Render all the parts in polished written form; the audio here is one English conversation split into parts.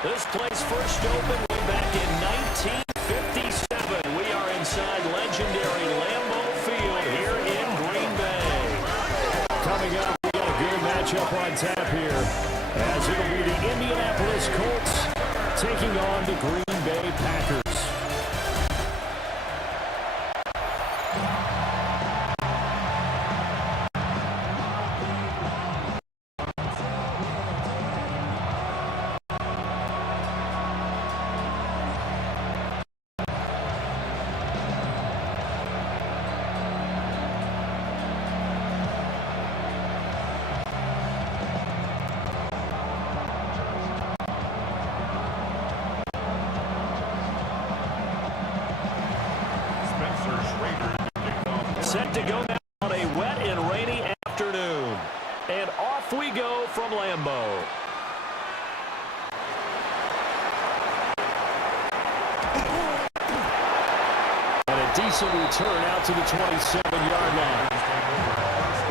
This place first opened way back in 1957. We are inside legendary Lambeau Field here in Green Bay. Coming up, we got a good matchup on tap here, as it'll be the Indianapolis Colts taking on the Green Bay Packers. Set to go now on a wet and rainy afternoon. And off we go from Lambeau. And a decent return out to the 27-yard line.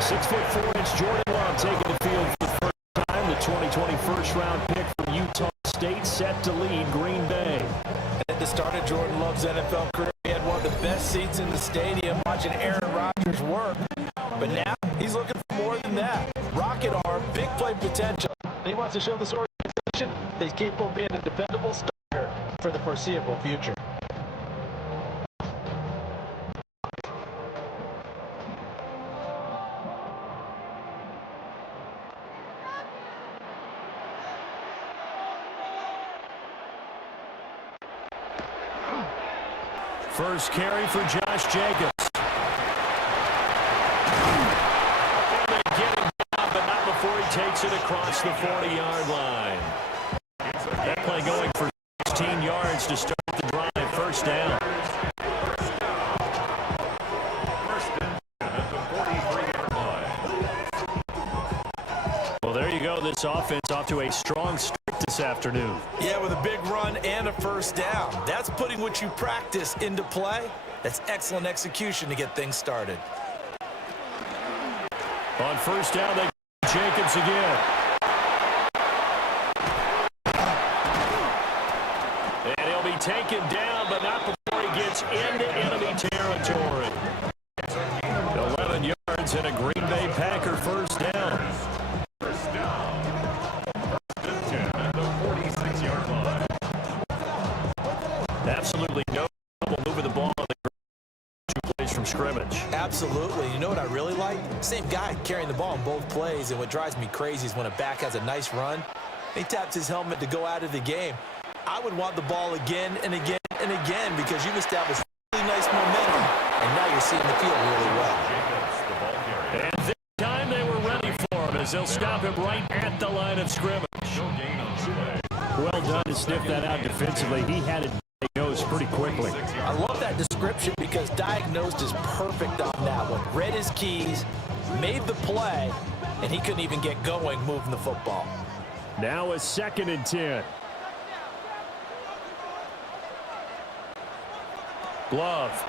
6'4" Jordan Love taking the field for the first time. The 2020 first-round pick from Utah State set to lead Green Bay. At the start of Jordan Love's NFL career, he had one of the best seats in the stadium watching Aaron Rodgers work. But now he's looking for more than that. Rocket arm, big play potential. He wants to show this organization that he's capable of being a dependable starter for the foreseeable future. First carry for Josh Jacobs. And they get him down, but not before he takes it across the 40-yard line. That play going for 16 yards to start the drive. First down. Well, there you go. This offense off to a strong start this afternoon. Yeah, with a big run and a first down. That's putting what you practice into play. That's excellent execution to get things started. On first down, they get Jacobs again. And he'll be taken down, but not before he gets into enemy territory. 11 yards and a Green Bay Packer first down. Absolutely no trouble moving the ball on the 2 plays from scrimmage. Absolutely. You know what I really like? Same guy carrying the ball in both plays, and what drives me crazy is when a back has a nice run, he taps his helmet to go out of the game. I would want the ball again and again and again because you've established really nice momentum, and now you're seeing the field really well. And this time they were ready for him as they'll stop him right at the line of scrimmage. Well done to sniff that out defensively. He had it diagnosed pretty quickly. I love that description because diagnosed is perfect on that one. Read his keys, made the play, and he couldn't even get going moving the football. Now a 2nd and 10. Glove.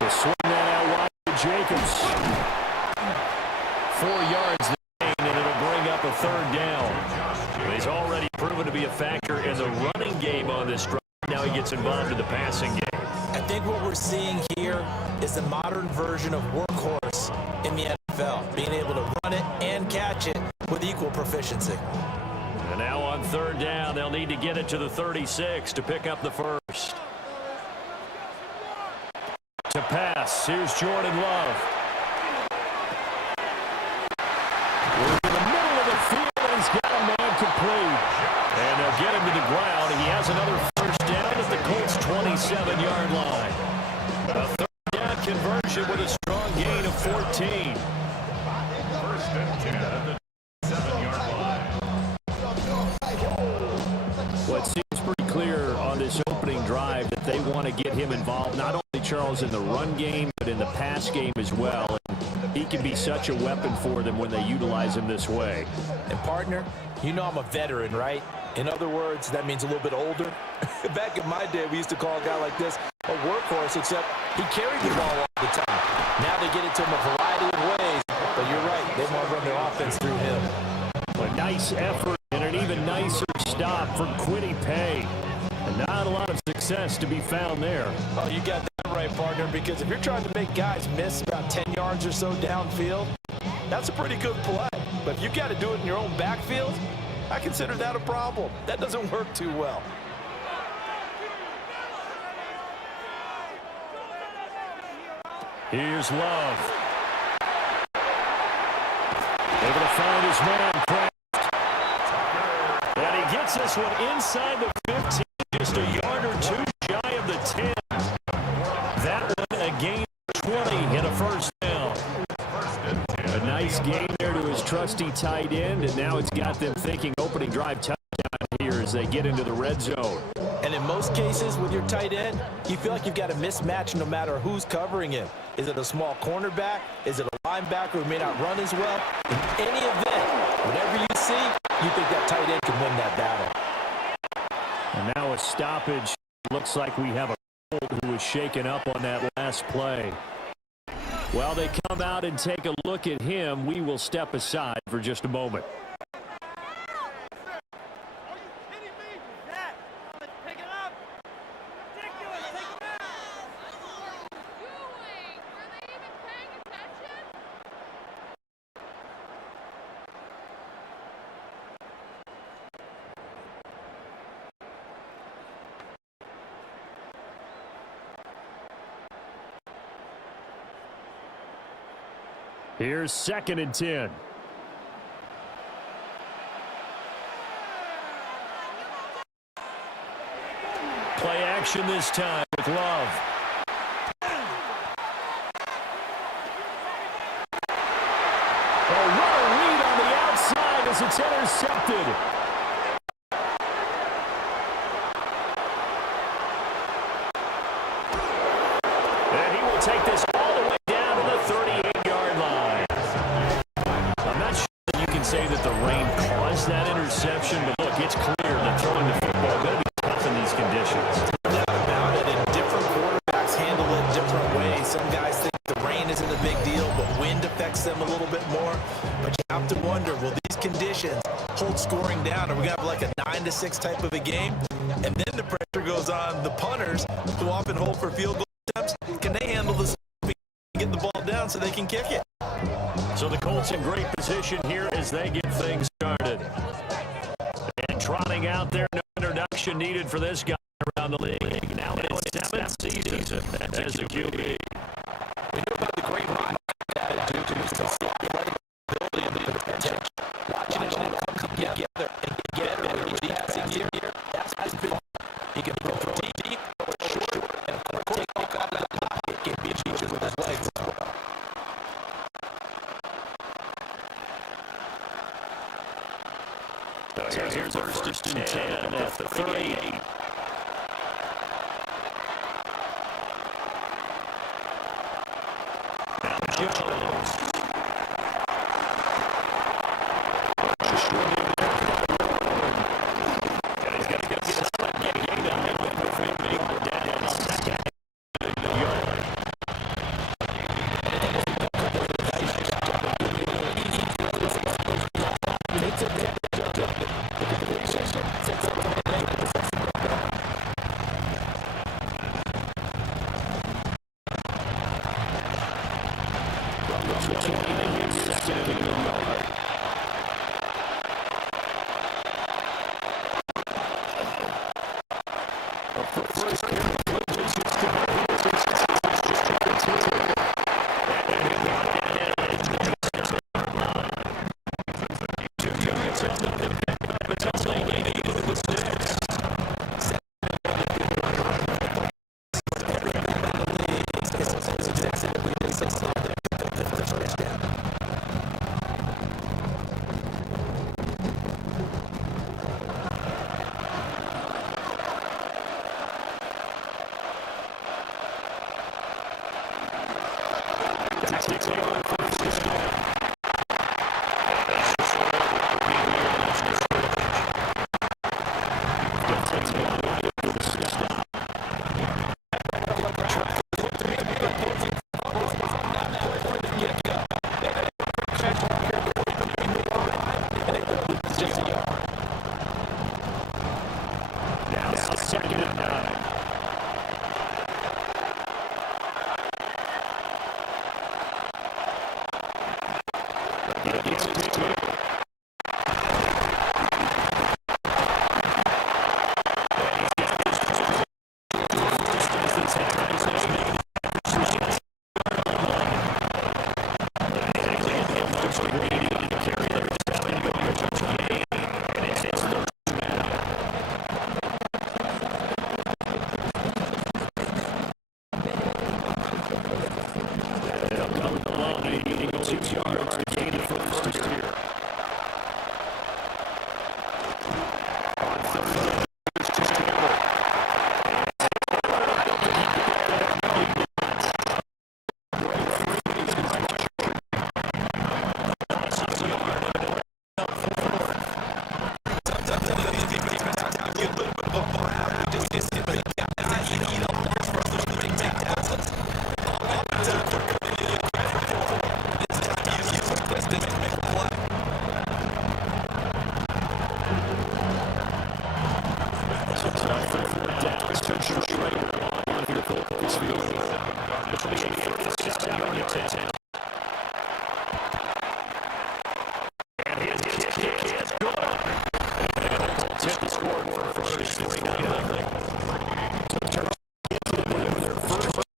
To swing that out wide to Jacobs. 4 yards the gain, and it'll bring up a 3rd down. He's already proven to be a factor in the running game on this drive. Now he gets involved in the passing game. I think what we're seeing here is the modern version of workhorse in the NFL, being able to run it and catch it with equal proficiency. And now on 3rd down, they'll need to get it to the 36 to pick up the first. To pass, here's Jordan Love. We're in the middle of the field, and he's got a man complete. And they'll get him to the ground. He has another first down at the Colts' 27-yard line. A 3rd down conversion with a strong gain of 14. First and 10 at the 7-yard line. Well, it seems pretty clear on this opening drive that they want to get him involved, not only, Charles, in the run game, but in the pass game as well. And he can be such a weapon for them when they utilize him this way. And, partner, you know I'm a veteran, right? In other words, that means a little bit older. Back in my day, we used to call a guy like this a workhorse, except he carried the ball all the time. Now they get it to him a variety of ways. But you're right, they want to run nice effort and an even nicer stop for Kwity Paye. And not a lot of success to be found there. Oh, you got that right, partner, because if you're trying to make guys miss about 10 yards or so downfield, that's a pretty good play. But if you got to do it in your own backfield, I consider that a problem. That doesn't work too well. Here's Love. Able to find his man, Kraft. And he gets this one inside the 15, just a yard or two shy of the 10. That one a gain of 20 and a first down. A nice game there to his trusty tight end, and now it's got them thinking opening drive touchdown here as they get into the red zone. And in most cases with your tight end, you feel like you've got a mismatch no matter who's covering him. Is it a small cornerback? Is it a linebacker who may not run as well? In any event, whatever you see, you think that tight end can win that battle. And now a stoppage. Looks like we have a Colt who was shaken up on that last play. While they come out and take a look at him, we will step aside for just a moment. Here's 2nd and 10. Play action this time with Love. Oh, what a read on the outside as it's intercepted. And he will take this all the way down to the 38-yard line. I'm not sure that you can say that the rain caused that interception, but look, it's clear that throwing the football is going to be tough in these conditions. No doubt about it, and different quarterbacks handle it different ways. Some guys think the rain isn't a big deal, but wind affects them a little bit more. But you have to wonder, will these conditions hold scoring down? Are we going to have like a 9-6 type of a game? And then the pressure goes on the punters, who often hold for field goal attempts. Can they handle this? Get the ball down so they can kick it. So the Colts in great position here as they get things started. And trotting out there, no introduction needed for this guy around the league. Now in his 7th season as a QB. We knew about the great run due to his athletic ability and the potential. Watching it all come together and get better with the passing year. That's been fun. He can throw deep, short, and of course take off out of the pocket. Can be a feature with his legs as well. Here's first and 10 at the 38. Now Jones. And he's got to get this game done before he makes it down.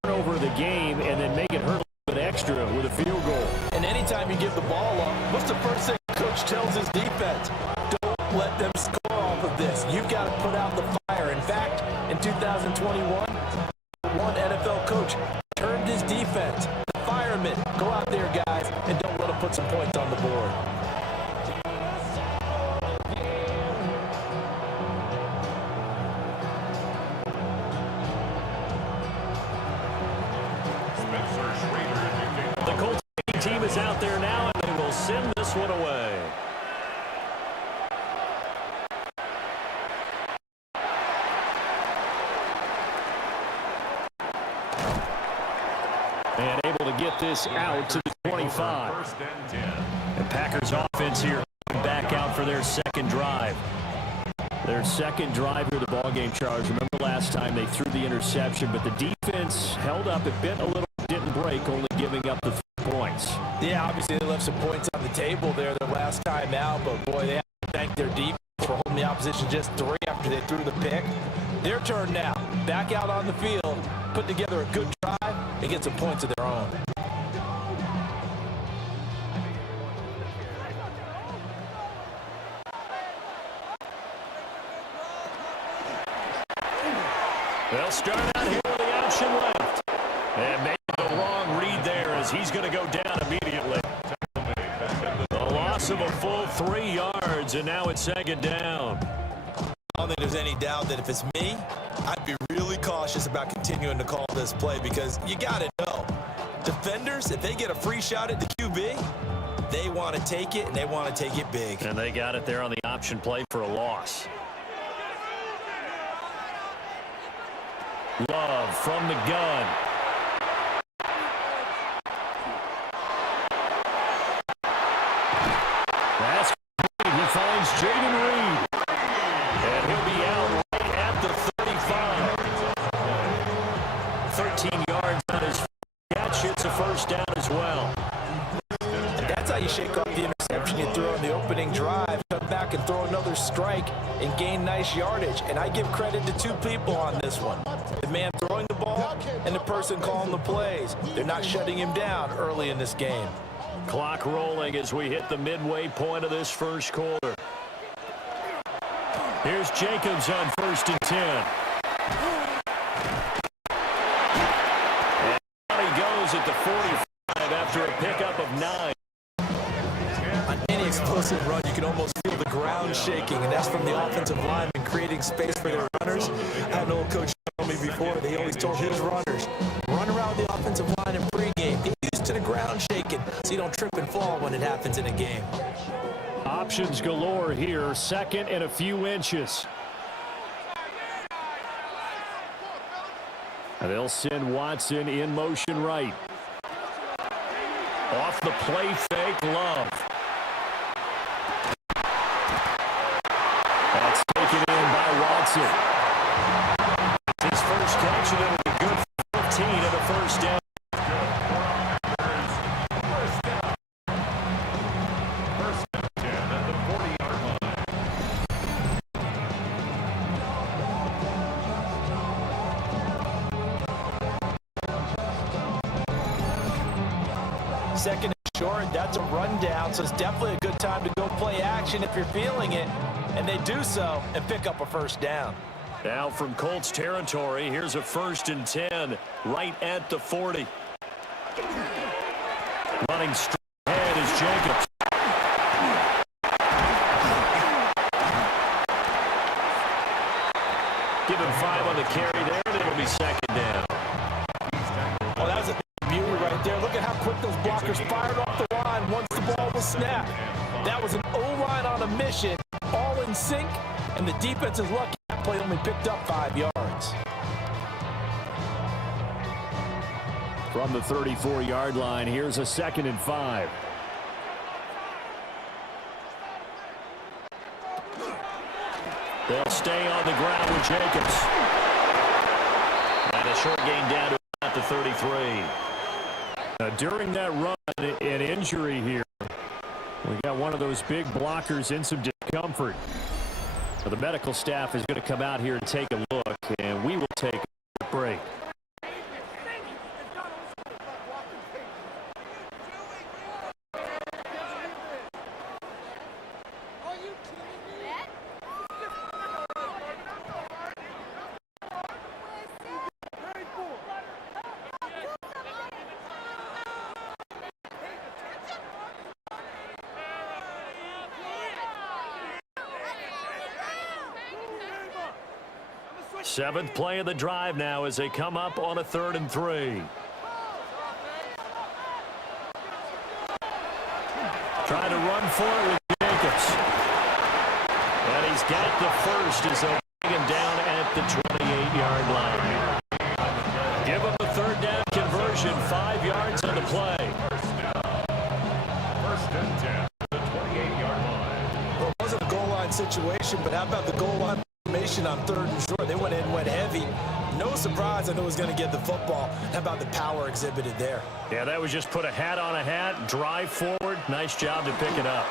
Over the game and then make it hurt a little bit extra with a field goal. And anytime you give the ball up, what's the first thing coach tells his defense? Don't let them score off of this. You've got to put out the fire. In fact, in 2021, one NFL coach turned his defense. The firemen, go out there, guys, and don't let them put some points on the board. The Colts team is out there now, and they will send this one away. And able to get this out to the 25. And Packers offense here back out for their second drive. Their second drive here of the ballgame, Charles. Remember last time they threw the interception, but the defense held up. It bit a little, didn't break, only giving up the 3 points. Yeah, obviously they left some points on the table there their last time out, but boy, they have to thank their defense for holding the opposition just 3 after they threw the pick. Their turn now. Back out on the field, put together a good drive, and get some points of their own. They'll start out here with the option left. And made the wrong read there as he's going to go down immediately. The loss of a full 3 yards, and now it's second down. I don't think there's any doubt that if it's me, I'd be really cautious about continuing to call this play because you got to know, defenders, if they get a free shot at the QB, they want to take it, and they want to take it big. And they got it there on the option play for a loss. Love from the gun. That's great. He finds Jaden Reed. And he'll be out right at the 35. 13 yards on his catch. It's a first down as well. That's how you shake off the interception you threw on the opening drive. Come back and throw another strike and gain nice yardage. And I give credit to 2 people on this one. The man throwing the ball and the person calling the plays. They're not shutting him down early in this game. Clock rolling as we hit the midway point of this first quarter. Here's Jacobs on 1st and 10. And he goes at the 45 after a pickup of 9. On any explosive run, you can almost feel the ground shaking, and that's from the offensive linemen creating space for their runners. I had an old coach tell me before, they always told his runners, run around the offensive line in pregame. Get used to the ground shaking so you don't trip and fall when it happens in a game. Options galore here, second and a few inches. And they'll send Watson in motion right. Off the play fake, Love. That's taken in by Watson. His first catch, and it'll be good for 15 and a first down. First and 10 at the 40-yard line. Second and short. That's a rundown, so it's definitely a good time to go play action if you're feeling it. And they do so and pick up a first down. Now from Colts territory, here's a 1st and 10 right at the 40. Running straight ahead is Jacobs. Give him 5 on the carry there, and it'll be 2nd down. Oh, that was a beauty right there. Look at how quick those blockers fired off the line once the ball was snapped. That was an O-line on a mission, all in sync, and the defense is lucky that play only picked up 5 yards. From the 34-yard line, here's a 2nd and 5. They'll stay on the ground with Jacobs. And a short gain down to about the 33. During that run, an injury here. We got one of those big blockers in some discomfort. The medical staff is going to come out here and take a look, and we will take a break. Seventh play of the drive now as they come up on a 3rd and 3. Trying to run for it with Jacobs. And he's got the first as they bring him down at the 28-yard line. Give him a 3rd down conversion, 5 yards on the play. 1st and 10, the 28-yard line. Well, it wasn't a goal line situation, but how about the goal line formation on 3rd and short? They went in and went heavy. No surprise I knew it was going to get the football. How about the power exhibited there? Yeah, that was just put a hat on a hat, drive forward. Nice job to pick it up.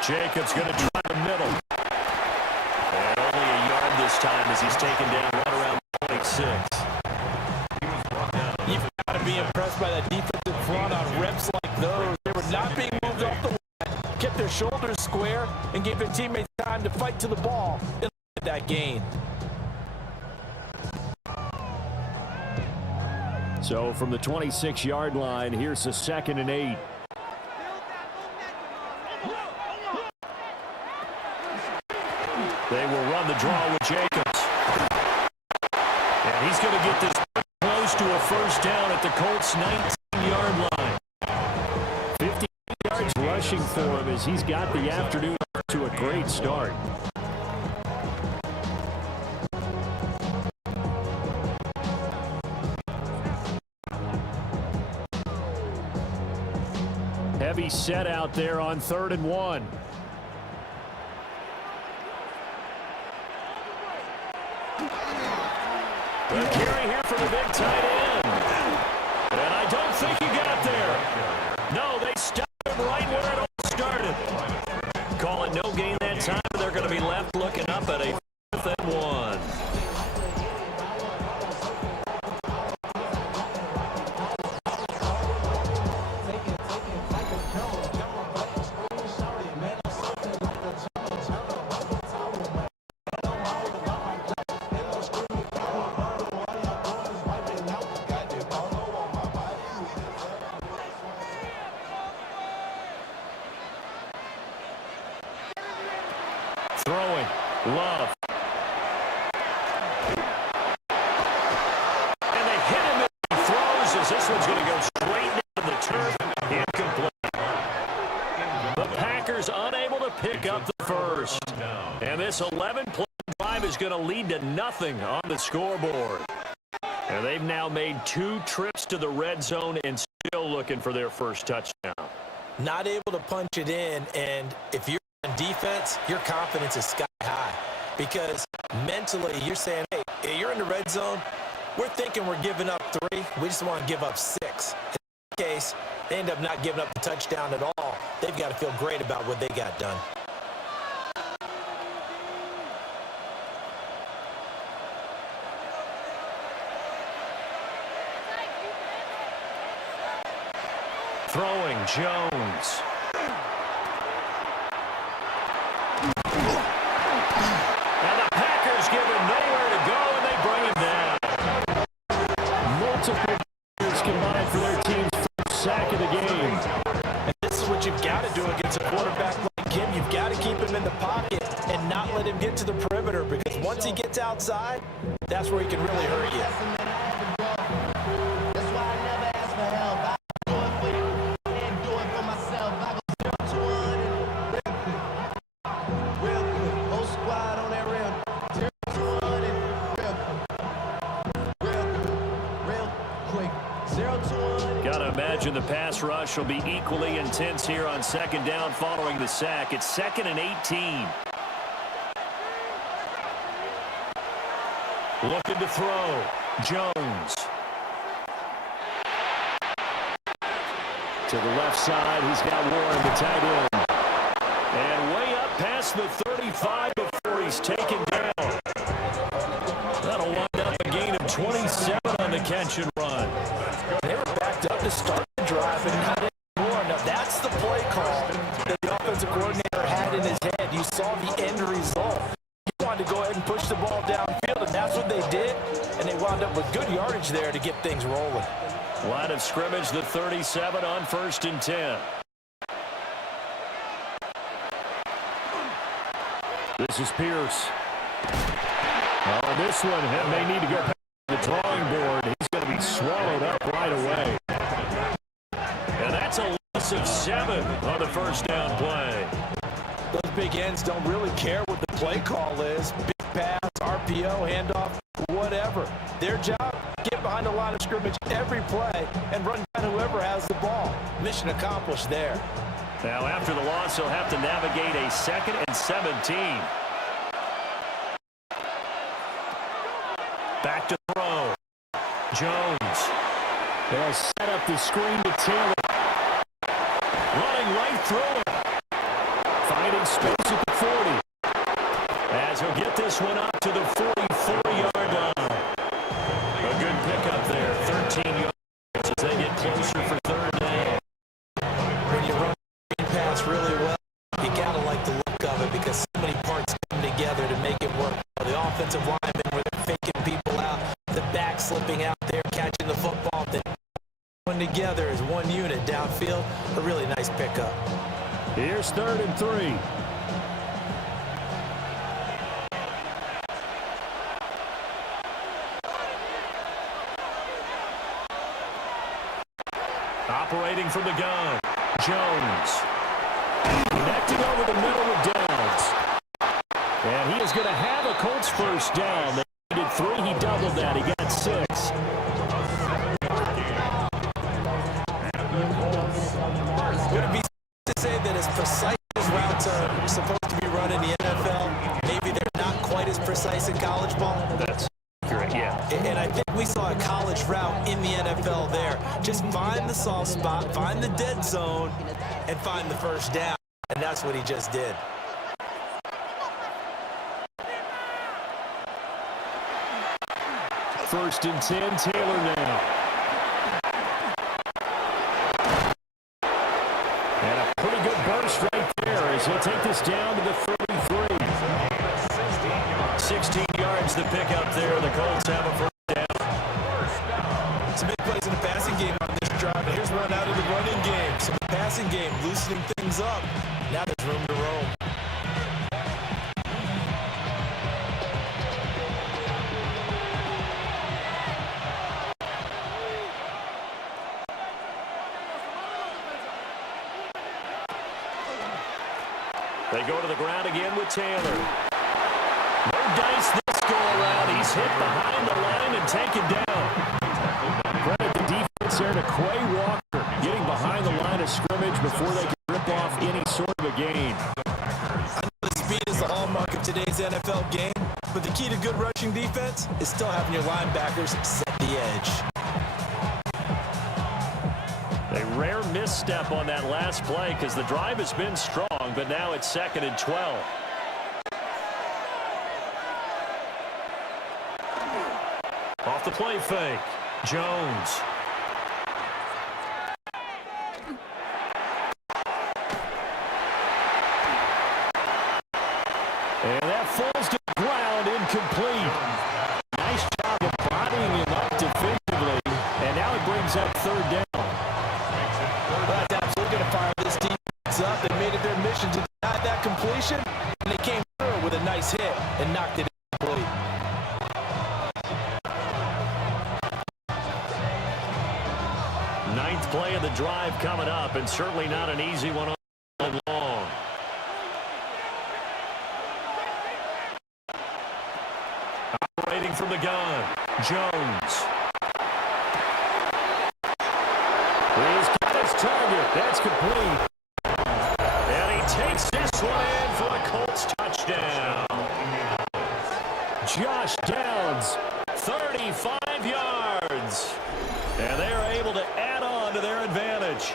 Jacobs going to try the middle. And only a yard this time as he's taken down right around 26. You've got to be impressed by that defensive front on reps like those. They were not being moved off the line, kept their shoulders square, and gave their teammates time to fight to the ball and that gain. So from the 26-yard line, here's a 2nd and 8. They will run the draw with Jacobs. And he's going to get this close to a 1st down at the Colts' 19-yard line. 50 yards rushing for him as he's got the afternoon to a great start. Heavy set out there on 3rd and 1. The carry here for the big tight end. And I don't think he got there. No, they stopped him right where it all started. Call it no gain that time. They're going to be left looking up at a 4th and 1. Throwing, Love. And they hit him as he throws as this one's going to go straight into the turf. Incomplete. The Packers unable to pick up the first. And this 11-play drive is going to lead to nothing on the scoreboard. And they've now made 2 trips to the red zone and still looking for their first touchdown. Not able to punch it in, and if you're on defense, your confidence is sky high because mentally you're saying, hey, you're in the red zone. We're thinking we're giving up 3. We just want to give up 6. In this case, they end up not giving up the touchdown at all. They've got to feel great about what they got done. Throwing, Jones. And the Packers give him nowhere to go, and they bring him down. Multiple players combined for their team's first sack of the game. And this is what you've got to do against a quarterback like him. You've got to keep him in the pocket and not let him get to the perimeter, because once he gets outside, that's where he can really hurt you. Gotta imagine the pass rush will be equally intense here on second down following the sack. It's 2nd and 18. Looking to throw. Jones. To the left side, he's got Warren, the tight end. And way up past the 35 before he's taken down. That'll wind up a gain of 27 on the catch and run. They were backed up to start the drive and not anymore. Now that's the play call that the offensive coordinator had in his head. You saw the end result. He wanted to go ahead and push the ball downfield, and that's what they did. And they wound up with good yardage there to get things rolling. Line of scrimmage, the 37 on 1st and 10. This is Pierce. Oh, this one may need to go back to the drawing board. He's going to be swallowed up right away. And that's a loss of 7 on the first down play. Those big ends don't really care what the play call is. Big pass, RPO, handoff, whatever. Their job, get behind the line of scrimmage every play and run down whoever has the ball. Mission accomplished there. Now, after the loss, he'll have to navigate a 2nd and 17. Back to throw. Jones. They'll set up the screen to Taylor. Running right through him. Finding space at the 40. As he'll get this one up to the 44-yard line. A good pickup there. 13 yards as they get closer for 3rd down. When you run the pass really well, you got to like the look of it, because so many parts come together to make it work. The offensive linemen, where they're faking people out, the back slipping out there, catching the football, then one together as one unit downfield. A really nice pickup. Here's 3rd and 3. Operating from the gun, Jones. Connecting over the middle with Downs. And he is going to have a Colts first down. They needed 3. He doubled that. He got 6. Would it be to say that as precise as routes are supposed to be run in the NFL, maybe they're not quite as precise in college ball? That's accurate, yeah. And I think we saw a college route in the NFL there. Just find the soft spot, find the dead zone, and find the first down. And that's what he just did. First and 10, Taylor now. And a pretty good burst right there as he'll take this down to the 33. 16 yards to pick up there. The Colts have a first down. Some big plays in the passing game on this drive. And here's one out of the running game. So the passing game loosening things up. Now there's room to roam. They go to the ground again with Taylor. No dice this go around. He's hit behind the line and taken down. Credit the defense there to Quay Walker, getting behind the line of scrimmage before they can rip off any sort of a gain. I know the speed is the hallmark of today's NFL game, but the key to good rushing defense is still having your linebackers set the edge. A rare misstep on that last play because the drive has been strong, but now it's 2nd and 12. Off the play fake, Jones. drive coming up, and certainly not an easy one all long. Operating from the gun, Jones. He's got his target. That's complete. And he takes this one in for a Colts touchdown. Josh Downs, 35 yards. And they are able to add on to their advantage.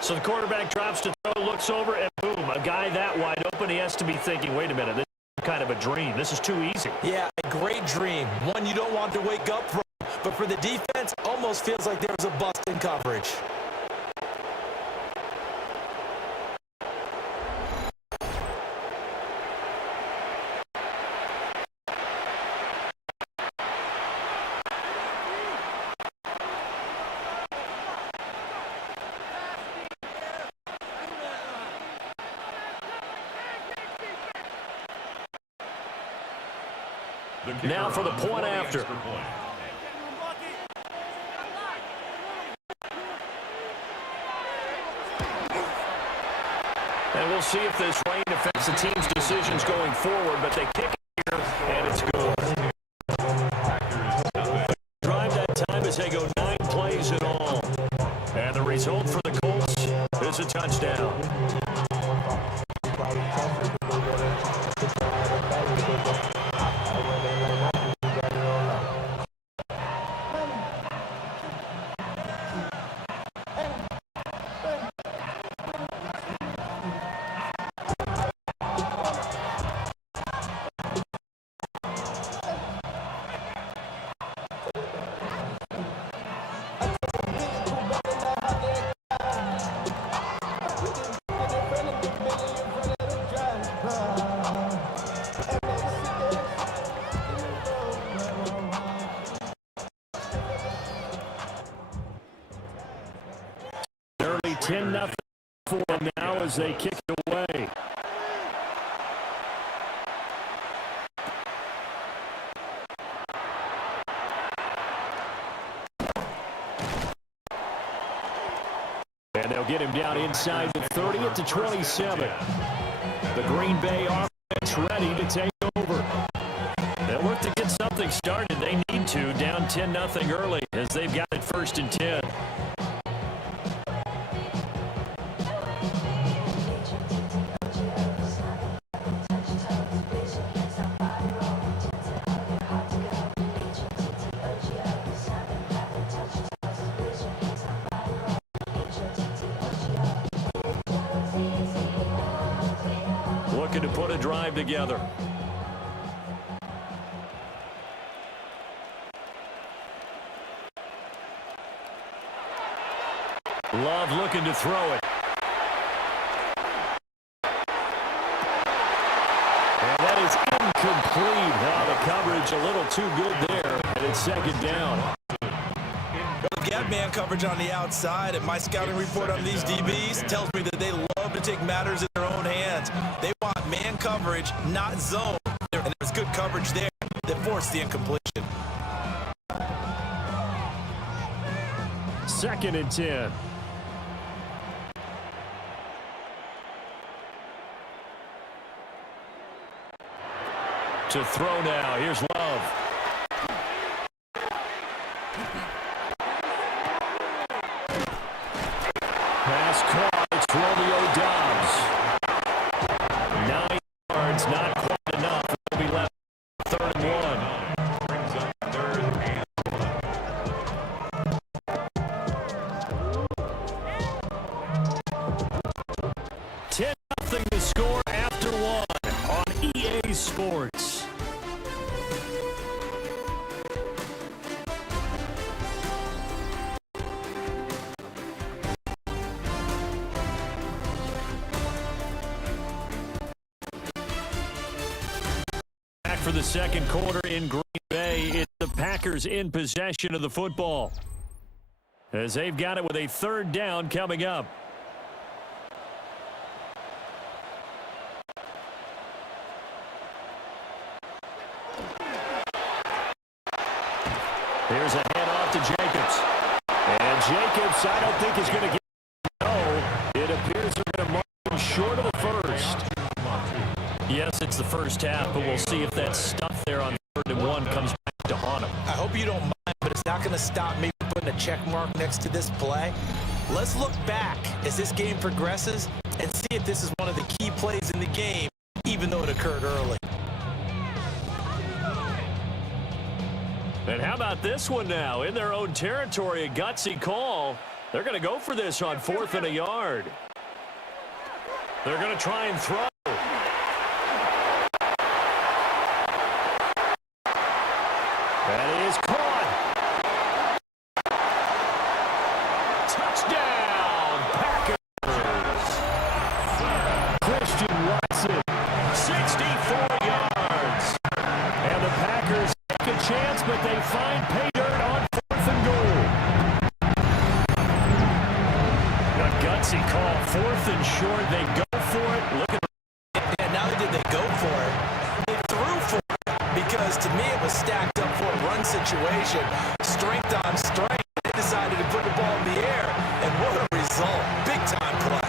So the quarterback drops to throw, looks over, and boom, a guy that wide open, he has to be thinking, wait a minute, this is kind of a dream. This is too easy. Yeah, a great dream. One you don't want to wake up from. But for the defense, almost feels like there was a bust in coverage. Now for the point after. And we'll see if this rain affects the team's decisions going forward, but they kick it here, and it's good. Drive that time as they go 9 plays in all. And the result for the Colts is a touchdown. Early 10-0 for them now as they kick it away. And they'll get him down inside the 30 at the 27. The Green Bay offense ready to take over. They'll look to get something started. They need to, down 10-0 early as they've got it 1st and 10. Looking to put a drive together. Love looking to throw it. And that is incomplete. Wow, the coverage a little too good there. And it's 2nd down. Well, get man coverage on the outside, and my scouting report on these DBs tells me that they love to take matters in their own hands. They want man coverage, not zone. And there's good coverage there that forced the incompletion. 2nd and 10. To throw now. Here's Love. Pass caught. It's Romeo Doubs. 9 yards, not quite enough. It'll be left 3rd and 1. Brings up 3rd and 10-0 to score after 1 on EA Sports. Back for the 2nd quarter in Green Bay. It's the Packers in possession of the football, as they've got it with a 3rd down coming up. Here's a handoff to Jacobs. And Jacobs, I don't think is going to get Yes, it's the first half, but we'll see if that stuff there on 3rd and 1 comes back to haunt him. I hope you don't mind, but it's not going to stop me from putting a check mark next to this play. Let's look back as this game progresses and see if this is one of the key plays in the game, even though it occurred early. And how about this one now? In their own territory, a gutsy call. They're going to go for this on 4th and a yard. They're going to try and throw. That is caught. Touchdown, Packers. Christian Watson, 64 yards. And the Packers take a chance, but they find pay dirt on 4th and goal. A gutsy call, 4th and short. They go for it. Look at and not only did they go for it, they threw for it, because to me it was stacked up for a run situation, strength on strength. They decided to put the ball in the air, and what a result. Big time play.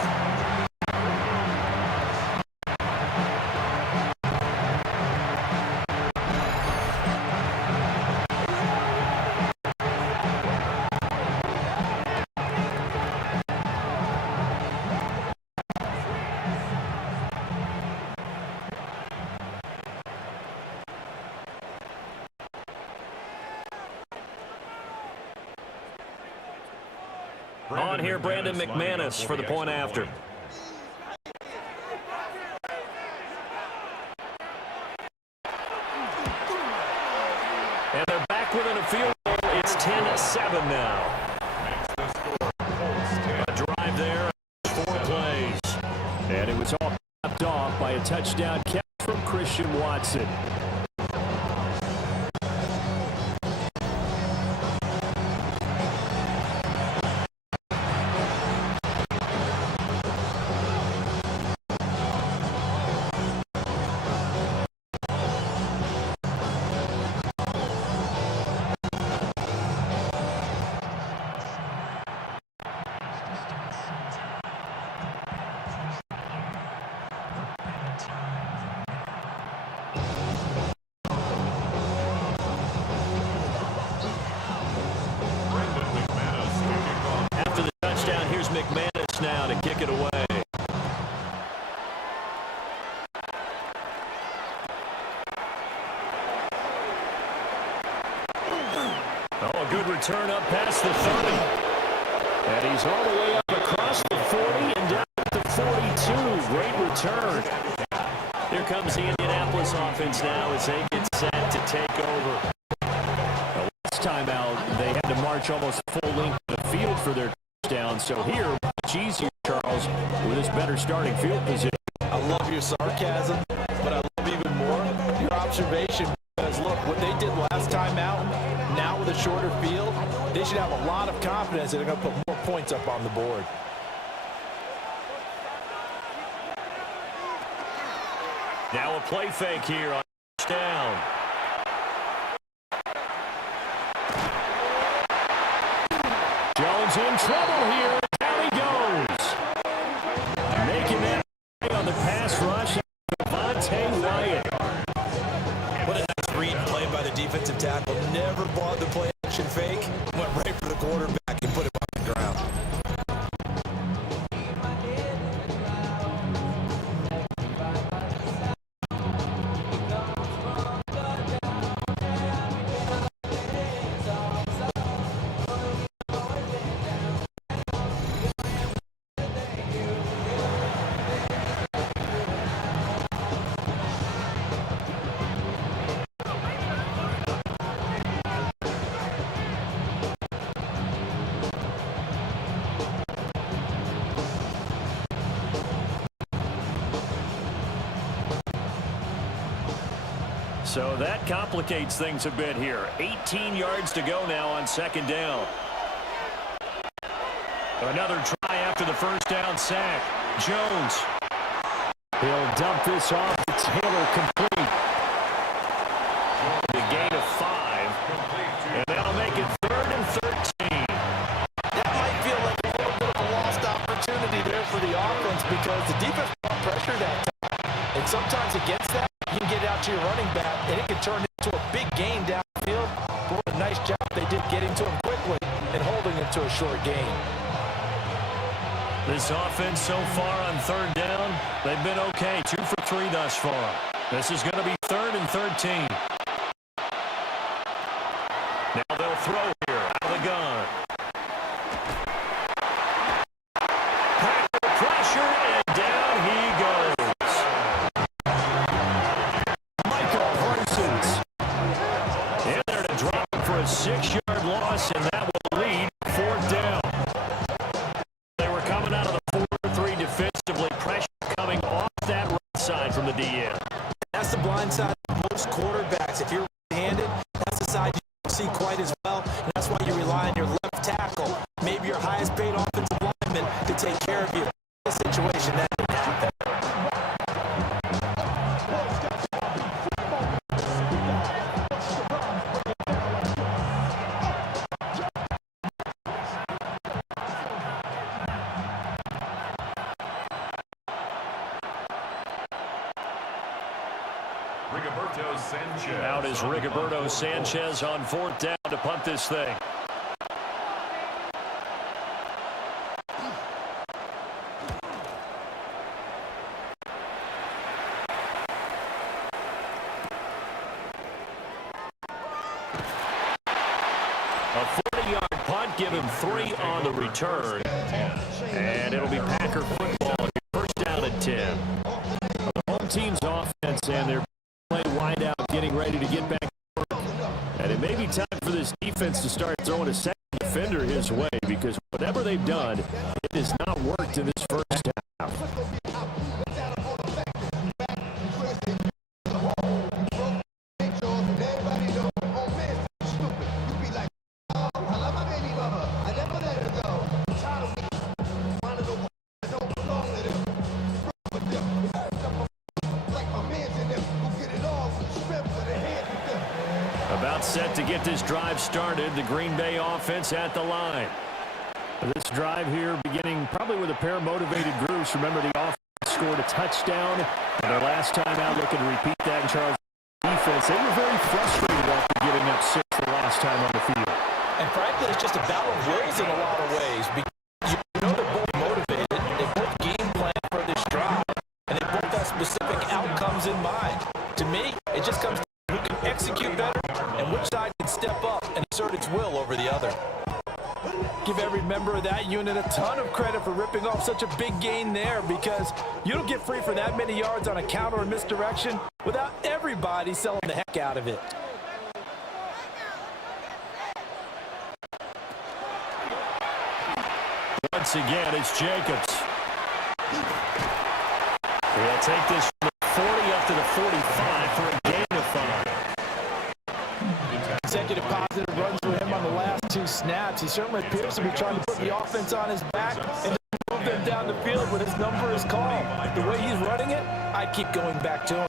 on here, Brandon McManus for the point after. And they're back within a field goal. It's 10-7 now. A drive there, 4 plays. And it was all capped off by a touchdown catch from Christian Watson. McManus now to kick it away. Oh, a good return up past the 30. And he's all the way up across the 40 and down to the 42. Great return. Here comes the Indianapolis offense now as they get set to take over. The last time out, they had to march almost full length of the field for their down. So here, much easier, Charles, with this better starting field position. I love your sarcasm, but I love even more your observation. Because look, what they did last time out, now with a shorter field, they should have a lot of confidence that they're going to put more points up on the board. Now a play fake here on down. Jones in trouble here. Down he goes. Making that play on the pass rush. Devontae Wyatt. What a nice read play by the defensive tackle. Never bought the play action fake. Went right for the quarterback and put him on the ground. So that complicates things a bit here. 18 yards to go now on second down. Another try after the first down sack. Jones. He'll dump this off to Taylor, complete. The gain of 5. And that'll make it 3rd and 13. That might feel like a little bit of a lost opportunity there for the offense because the defense brought pressure that time. And sometimes it gets short gain. This offense so far on third down, they've been okay. 2 for 3 thus far. This is going to be 3rd and 13. Now they'll throw here out of the gun. Packer pressure, and down he goes. Michael Parsons in there to drop him for a 6-yard loss, and that will lead 4th down. They were coming out of the 4-3 defensively. Pressure coming off that right side from the DN. That's the blind side of most quarterbacks. If you're right-handed, that's the side you don't see quite as well, and that's why you rely on your left tackle, maybe your highest paid offensive lineman, to take care of you. In this situation, that didn't happen. Out is Rigoberto Sanchez on 4th down to punt this thing. A 40-yard punt, give him 3 on the return. And it'll be Packer football. 1st down and 10. The home team's offense and their play wide out, getting ready to get back to work. And it may be time for this defense to start throwing a second defender his way, because whatever they've done, it has not worked in this first half. About set to get this drive started. The Green Bay offense at the line. This drive here beginning probably with a pair of motivated groups. Remember, the offense scored a touchdown, and their last time out looking to repeat that in Charles' defense. They were very frustrated after giving up 6 the last time on the field. And frankly, it's just a battle of wills in a lot of ways, because you know they're both motivated, they both game plan for this drive, and they both have specific outcomes in mind. To me, it just comes to who can execute better and which side can step up and assert its will over the other. Give every member of that unit a ton of credit for ripping off such a big gain there, because you don't get free for that many yards on a counter or misdirection without everybody selling the heck out of it. Once again, it's Jacobs. He'll take this from the 40 up to the 45 for a gain of 5. Consecutive positive runs for him on the last 2 snaps. He certainly appears to be trying to put the offense on his back and move them down the field when his number is called. The way he's running it, I keep going back to him.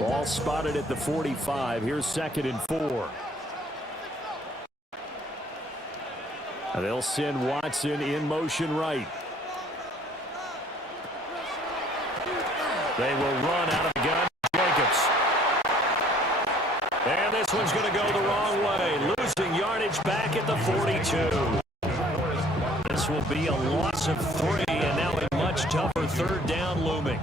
Ball spotted at the 45. Here's 2nd and 4. They'll send Watson in motion right. They will run out of the gun. Jacobs. And this one's going to go the wrong way. Losing yardage back at the 42. This will be a loss of 3, and now a much tougher 3rd down looming.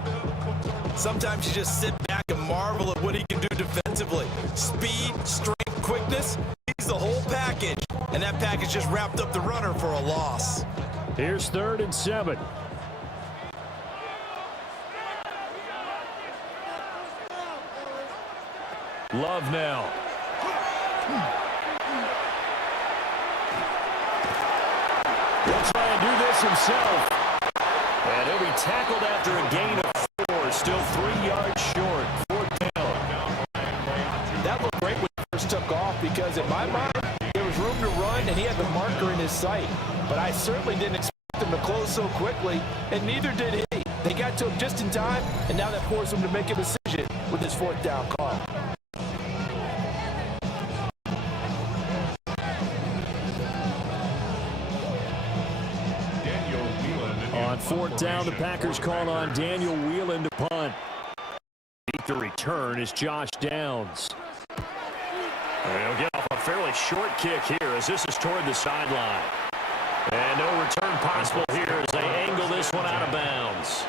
Sometimes you just sit back and marvel at what he can do defensively. Speed, strength, quickness, he's the whole package. And that package just wrapped up the runner for a loss. Here's 3rd and 7. Love now. He'll try and do this himself. And he'll be tackled after a gain of 4. Still 3 yards short. 4th down. That looked great when he first took off, because in my mind, there was room to run and he had the marker in his sight. But I certainly didn't expect him to close so quickly, and neither did he. They got to him just in time, and now that forced him to make a decision with his 4th down call. On 4th down, the Packers call on Daniel Whelan to punt. The return is Josh Downs. They'll get off a fairly short kick here as this is toward the sideline. And no return possible here as they angle this one out of bounds.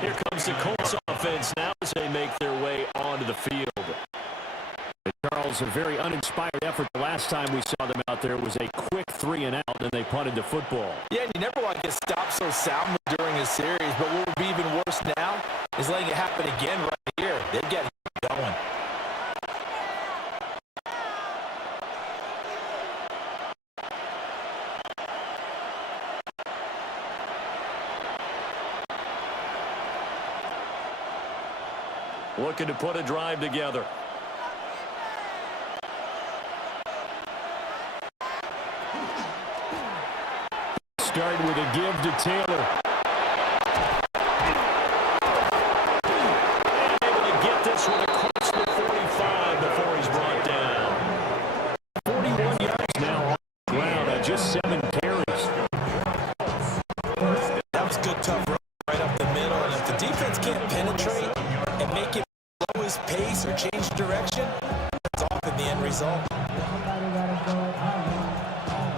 Here comes the Colts offense now as they make their way onto the field. And Charles, a very uninspired effort. The last time we saw them out there was a quick 3 and out, and they punted the football. Yeah, and you never want to get stopped so soundly during a series, but what would be even worse now is letting it happen again right here. They've got to keep going. Looking to put a drive together. Starting with a give to Taylor. And able to get this one across the 45 before he's brought down. 41 yards now on the ground on just 7 carries. That was good, tough run right up the middle. And if the defense can't penetrate and make it slow his pace or change direction, it's off in the end result.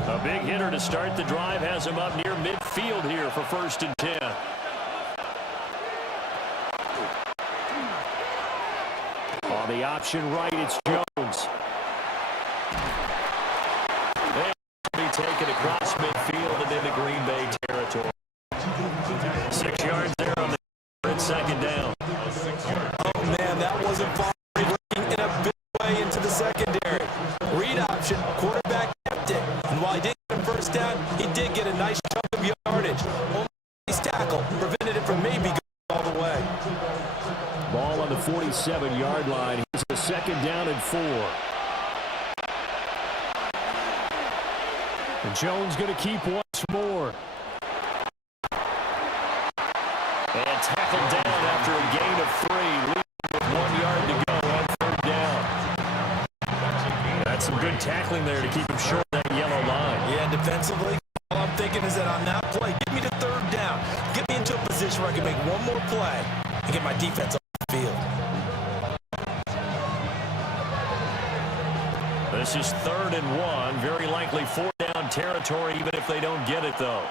A big hitter to start the drive has him up near midfield here for 1st and 10. On the option right, it's Jones. They'll be taken across midfield and into Green Bay territory. 6 yards there on the 2nd down. Oh, man, that wasn't far. Working in a big way into the secondary. Read option, quarterback kept it. And while he didn't get a 1st down, he did get a nice chunk of yardage. Only his tackle prevented it from maybe going all the way. Ball on the 47-yard line. Here's a 2nd down and 4. And Jones going to keep once more. And tackled down after a gain of 3. Leading with 1 yard to go on 3rd down. That's some good tackling there to keep him short of that yellow line. Yeah, defensively, all I'm thinking is that on that play, give me the 3rd down. Get me into a position where I can make one more play and get my defense off the field. This is 3rd and 1. Very likely 4th down territory, even if they don't get it, though.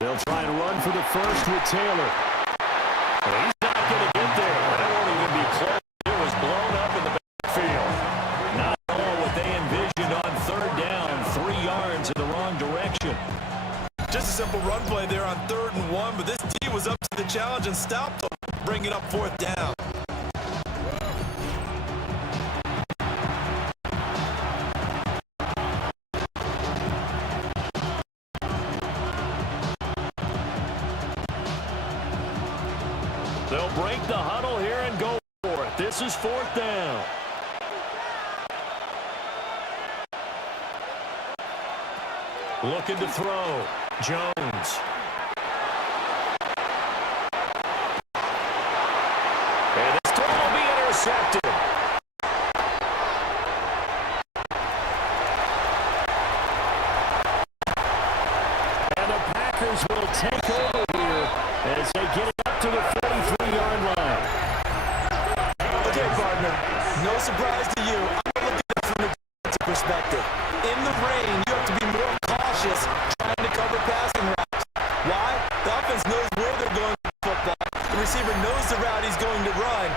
They'll try and run for the 1st with Taylor. He's not going to get there. That won't even be close. It was blown up in the backfield. Not at all what they envisioned on 3rd down. 3 yards in the wrong direction. Just a simple run play there on 3rd and 1, but this D was up to the challenge and stopped them, bringing up 4th down. They'll break the huddle here and go for it. This is 4th down. Looking to throw. Jones. And this throw will be intercepted. And the Packers will take over here as they get it up to the 43-yard line. Okay, partner, no surprise to you. I'm looking at it from the defensive perspective. In the rain, you have to be more cautious trying to cover passing routes. Why? The offense knows where they're going with the football. The receiver knows the route he's going to run.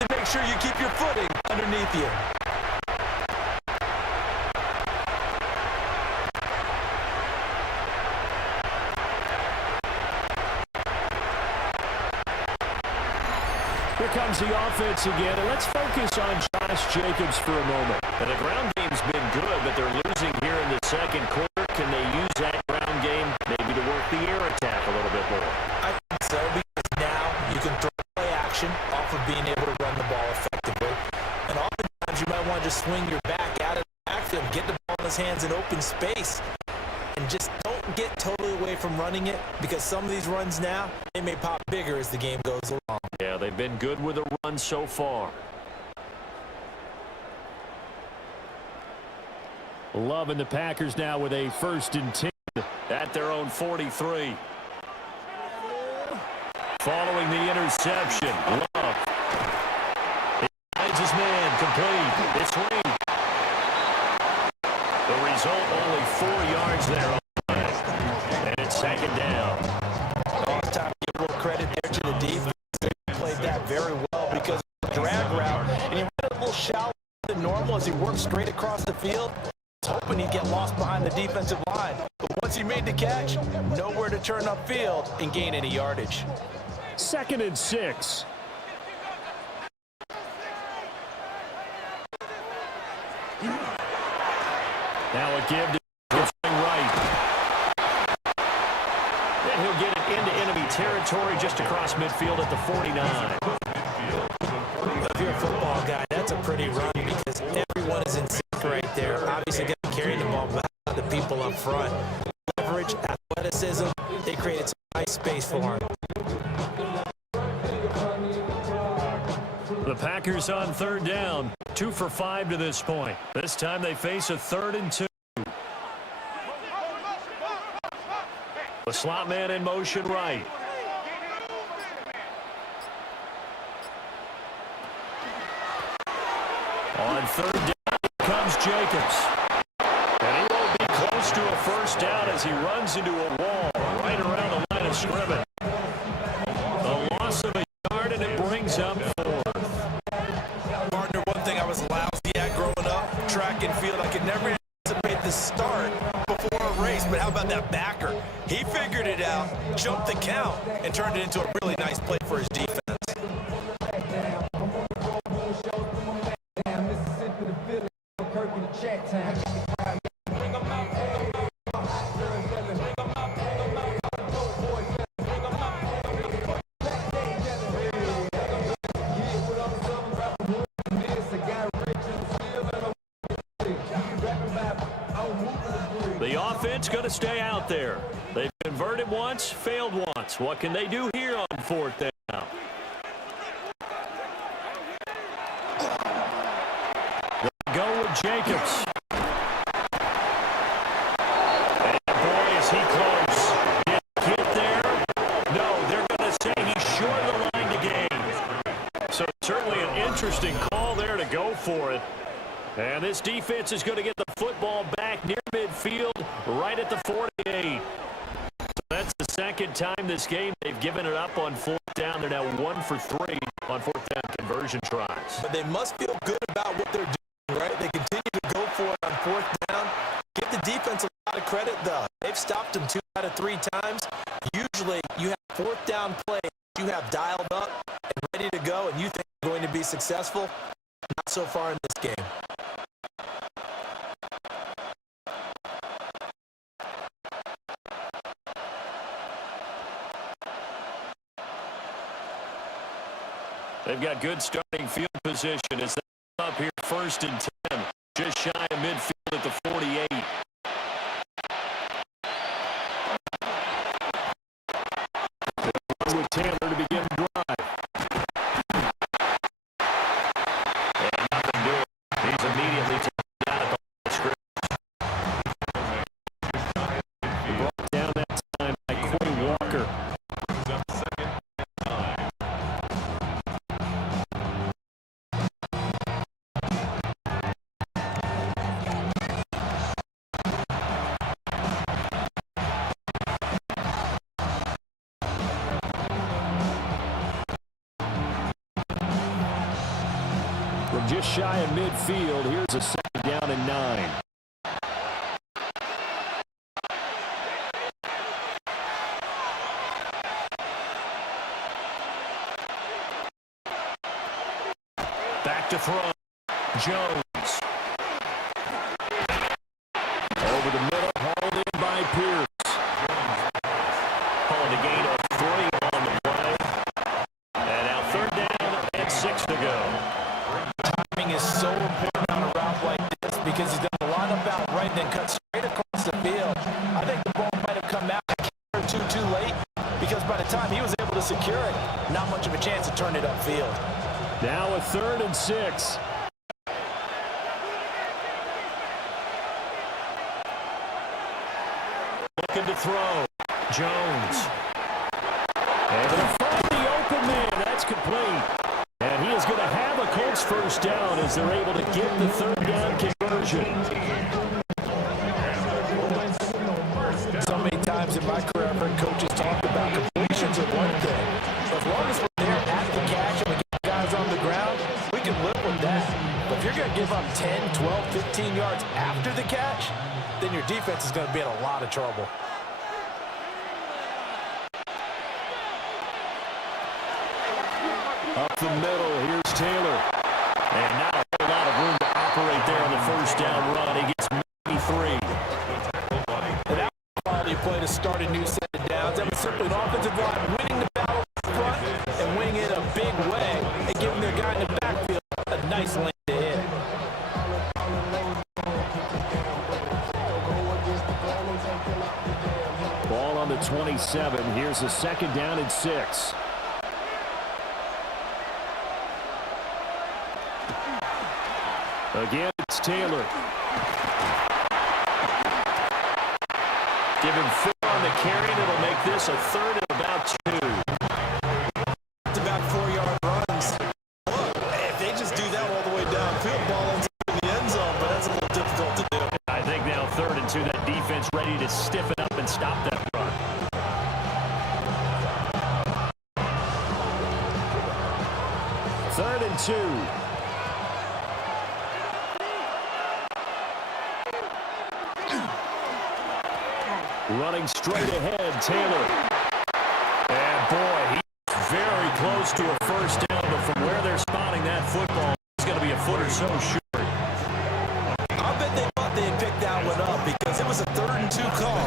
And make sure you keep your footing underneath you. Here comes the offense again, and let's focus on Josh Jacobs for a moment. And the ground game's been good, but they're losing here in the 2nd quarter. Can they use that ground game maybe to work the air attack a little bit more? I think so, because now you can throw play action off of being able to run the ball effectively. And oftentimes you might want to just swing your back out of the backfield, get the ball in his hands in open space, and just don't get totally away from running it, because some of these runs now, they may pop bigger as the game goes along. Yeah, they've been good with a run so far. Loving the Packers now with a 1st and 10 at their own 43. Following the interception, Love. He finds his man complete. It's The result, only 4 yards there. And it's second down. Oh, it's time to give a little credit there to the defense. They played that very well because of the drag route. And he went a little shallower than normal as he worked straight across the field. Hoping he'd get lost behind the defensive line. But once he made the catch, nowhere to turn upfield and gain any yardage. 2nd and 6. Now a give to right. And he'll get it into enemy territory just across midfield at the 49. If you're a football guy, that's a pretty run because everyone is in sync right there. Obviously, going to carry the ball back to the people up front. Leverage, athleticism, they created some nice space for him. The Packers on 3rd down, 2 for 5 to this point. This time they face a 3rd and 2. The slot man in motion right. On 3rd down comes Jacobs. And he won't be close to a first down as he runs into a wall right around the line of scrimmage. A loss of a yard, and it brings up 4th. Partner, one thing I was lousy at growing up, track and field, I could never anticipate the start before a race, but how about that backer? He figured it out, jumped the count, and turned it into a really nice play for his defense. The offense going to stay out there. They've converted once, failed once. What can they do here on 4th down? They go with Jacobs. And boy, is he close. Did he get there? No, they're going to say he's short of the line to gain. So certainly an interesting call there to go for it. And this defense is going to get the football back near midfield, right at the 48. So that's the 2nd time this game they've given it up on 4th down. They're now 1 for 3 on 4th down conversion tries. But they must feel good about what they're doing, right? They continue to go for it on 4th down. Give the defense a lot of credit, though. They've stopped them 2 out of 3 times. Usually, you have 4th down plays you have dialed up and ready to go, and you think you're going to be successful. Not so far in this game. They've got good starting field position as they're up here 1st and 10, just shy of midfield at the 48. With Taylor to begin the drive. And nothing doing. He's immediately taken down at the script. Brought down that time by Quay Walker. From just shy of midfield, here's a 2nd down and 9. Back to throw. Jones. Over the middle, hauled in by Pierce. Calling a gain of 3 on the play. And now 3rd down and 6 to go. Timing is so important on a route like this because he's going to line up out right and then cut straight across the field. I think the ball might have come out a or 2 too late because by the time he was able to secure it, not much of a chance to turn it upfield. Now a 3rd and 6. Looking to throw. Jones. And to find the open man. That's complete. And he is going to have a Colts 1st down as they're able to get the 3rd down conversion. then your defense is going to be in a lot of trouble. Up the middle, here's Taylor. And not a whole lot of room to operate there on the first down run. He gets maybe 3. And that was quality play to start a new set of downs. That was simply an offensive line winning the battle up front and winning it a big way and giving their guy in the backfield a nice lane to hit. Ball on the 27. Here's a second down and 6. Again, it's Taylor. Give him 4 on the carry, and it'll make this a third and about 2. It's about 4-yard runs. Look, if they just do that all the way downfield, ball ends up in the end zone, but that's a little difficult to do. I think now 3rd and 2, that defense ready to stiffen up and stop that run. Third and 2. Running straight ahead, Taylor. And boy, he's very close to a first down, but from where they're spotting that football, he's going to be a foot or so short. I bet they thought they had picked that one up because it was a 3rd and 2 call,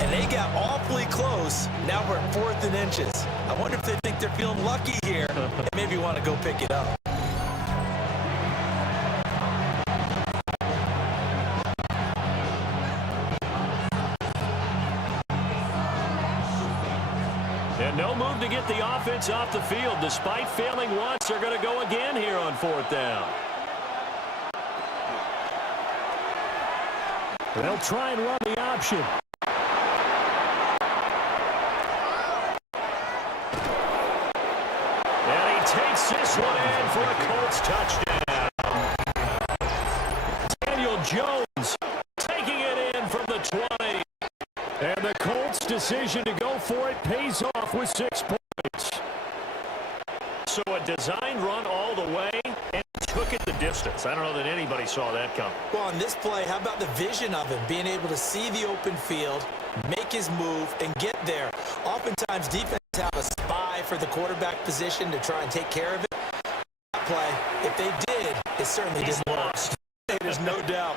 and they got awfully close. Now we're at 4th and inches. I wonder if they think they're feeling lucky here and maybe want to go pick it up. And no move to get the offense off the field. Despite failing once, they're going to go again here on 4th down. They'll try and run the option. And he takes this one in for a Colts touchdown. Daniel Jones taking it in from the 20. And the Colts' decision to go for it pays off with 6 points. So a designed run all the way and took it the distance. I don't know that anybody saw that coming. Well, on this play, how about the vision of him, being able to see the open field, make his move, and get there. Oftentimes, defenses have a spy for the quarterback position to try and take care of it. That play, if they did, it certainly didn't work. There's no doubt.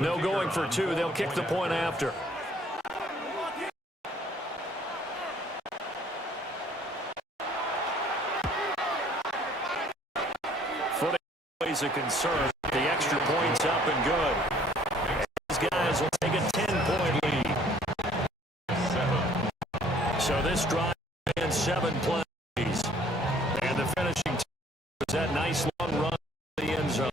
No going for 2. They'll kick the point after. Footing is a concern. The extra point's up and good. These guys will take a 10-point lead. So this drive in 7 plays. And the finishing is that nice long run to the end zone.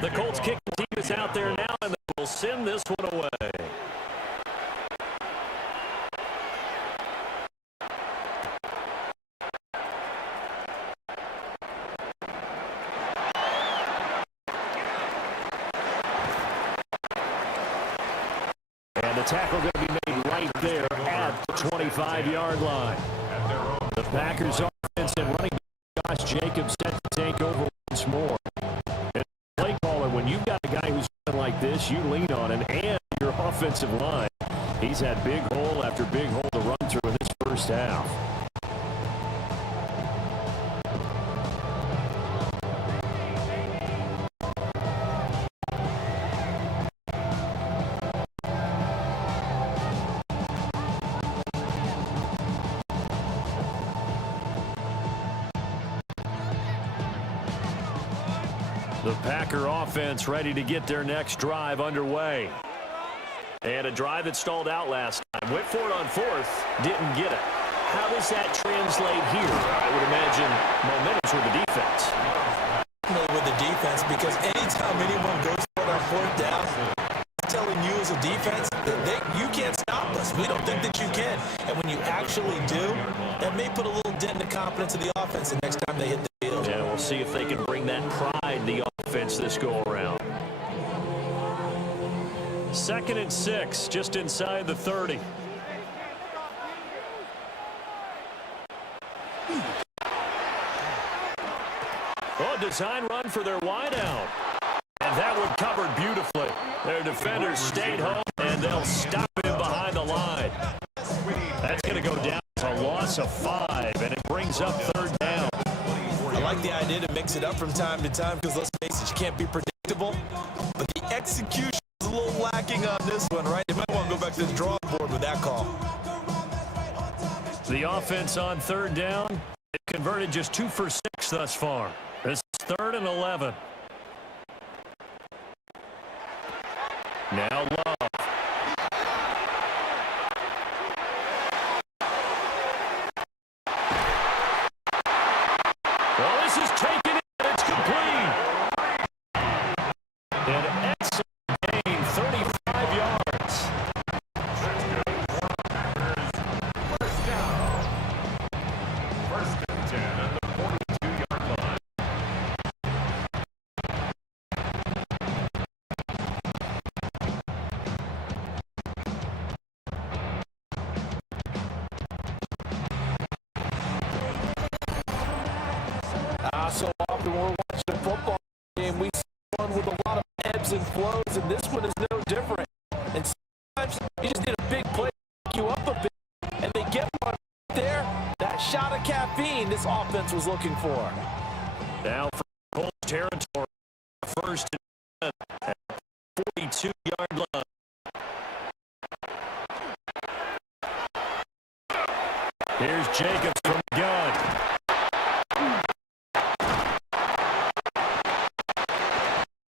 The Colts kick team is out there now, and they will send this one away. And the tackle going to be made right there at the 25-yard line. The Packers offense and running back Josh Jacobs set to take over once more. When you've got a guy who's like this, you lean on him and your offensive line. He's had big hole after big hole to run through in this first half. The Packer offense ready to get their next drive underway. And a drive that stalled out last time. Went for it on fourth, didn't get it. How does that translate here? I would imagine momentum's with the defense. With the defense, because anytime anyone goes for it on fourth down, I'm telling you as a defense that you can't stop us. We don't think that you can. And when you actually do, that may put a little dent in the confidence of the offense the next time they hit the field. Yeah, we'll see if they can bring that pride in the offense this go-around. 2nd and 6, just inside the 30. Oh, design run for their wideout. And that one covered beautifully. Their defenders stayed home, and they'll stop him behind the line. That's going to go down to a loss of 5, and it brings up 3rd down. I like the idea to mix it up from time to time because, let's face it, you can't be predictable. But the execution is a little lacking on this one, right? They might want to go back to the drawing board with that call. The offense on 3rd down, they've converted just 2 for 6 thus far. This is 3rd and 11. Now Love. Well, this is taken in. It's complete. An excellent gain, 35 yards. First down. 1st and 10 at the 42-yard line. So often we're watching a football game, we see one with a lot of ebbs and flows, and this one is no different. And sometimes you just need a big play to pick you up a bit, and they get one right there. That shot of caffeine this offense was looking for. Now for Colts territory, 1st and 10 at 42-yard line. Here's Jacobs from the gun.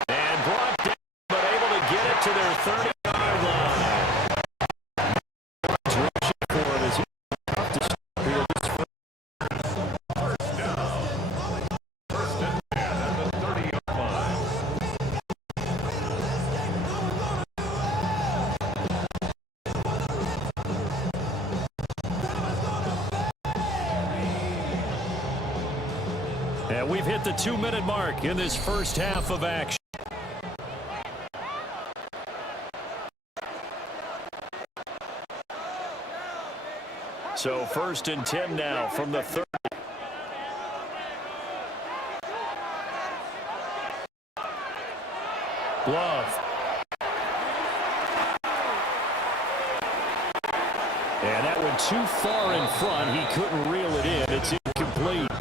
And brought down, but able to get it to their 30-yard line. Rushing for it as he tough to stop here this First down. 1st and 10 at the 30-yard line. And we've hit the 2-minute mark in this first half of action. So 1st and 10 now from the 30. Love. And that went too far in front. He couldn't reel it in. It's incomplete.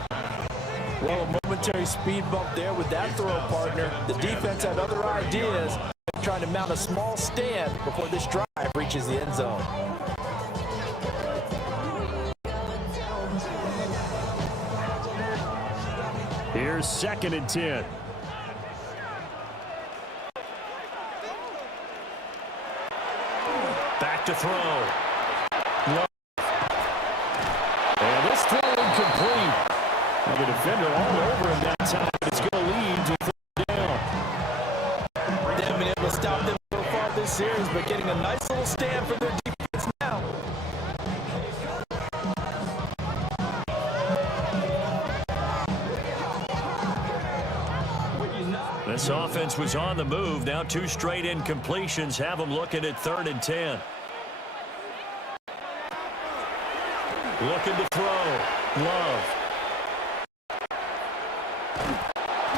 Well, a momentary speed bump there with that throw partner. The defense had other ideas, trying to mount a small stand before this drive reaches the end zone. Here's 2nd and 10. Back to throw. Love. And this throw incomplete. And the defender all over him that time. It's going to lead to 3rd down. They haven't been able to stop them so far this series, but getting a nice little stand for their defense now. This offense was on the move. Now 2 straight incompletions have them looking at 3rd and 10. Looking to throw. Love.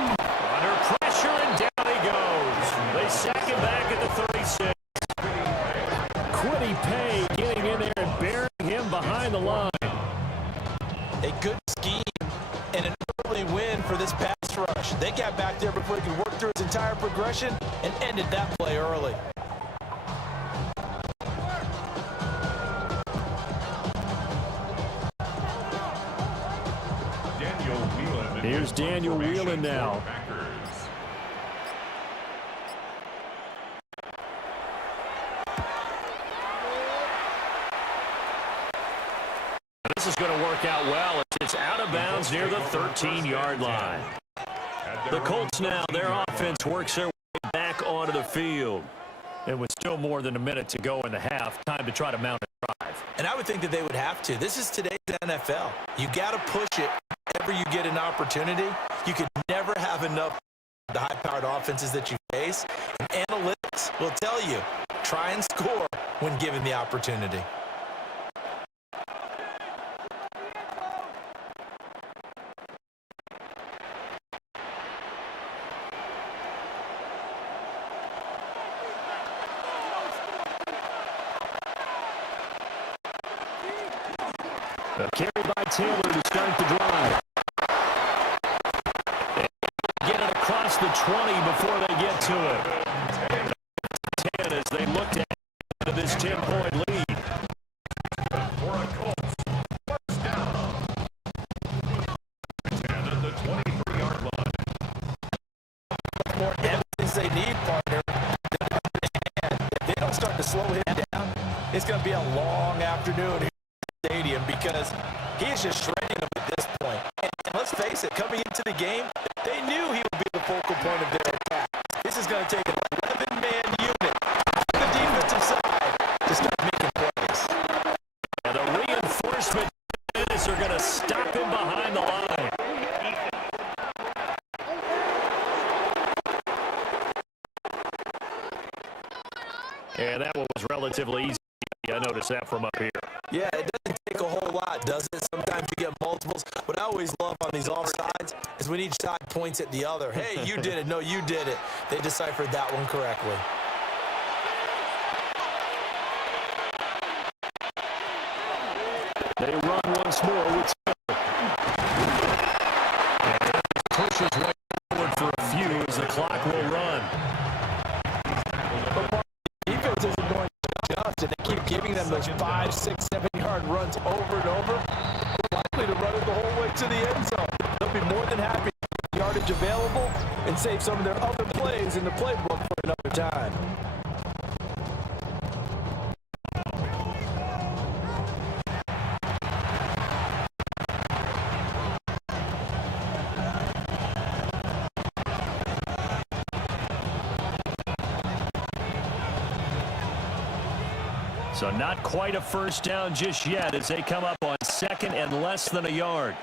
Under pressure, and down he goes. They sack him back at the 36. Quiddy Pay getting in there and burying him behind the line. A good scheme and an early win for this pass rush. They got back there before he could work through his entire progression and ended that play early. Daniel Whelan. Here's Daniel Whelan now. Packers. This is going to work out well. It's out of bounds near the 13-yard line. The Colts now, their offense works their way back onto the field. And with still more than a minute to go in the half, time to try to mount a drive. And I would think that they would have to. This is today's NFL. You got to push it whenever you get an opportunity. You can never have enough of the high-powered offenses that you face. And analytics will tell you, try and score when given the opportunity. A carry by Taylor to start the drive. Get it across the 20 before they get to it. 10 as they look to add to this 10-point lead. For a Colts, first down. 10 at the 23-yard line. More evidence they need, partner. If they don't start to slow him down, it's going to be a long afternoon here at the stadium because he is just shredding them at this point. And let's face it, coming into the game, they knew he would be the focal point of their attack. This is going to take an 11-man unit on the defensive side to start making plays. And the reinforcement units are going to stop him behind the line. And that one was relatively easy. I noticed that from up here. Yeah, it doesn't take a whole lot, does it? Sometimes you get multiples. What I always love on these offsides is when each side points at the other. Hey, you did it. No, you did it. They deciphered that one correctly. They run once more with Taylor. And pushes way forward for a few as the clock will run. Defense isn't going to adjust, and they keep giving them those 5, 6, 7-yard runs over and over. They're likely to run it the whole way to the end zone. They'll be more than happy to have the yardage available and save some of their other plays in the playbook for another time. So not quite a first down just yet as they come up on second and less than a yard.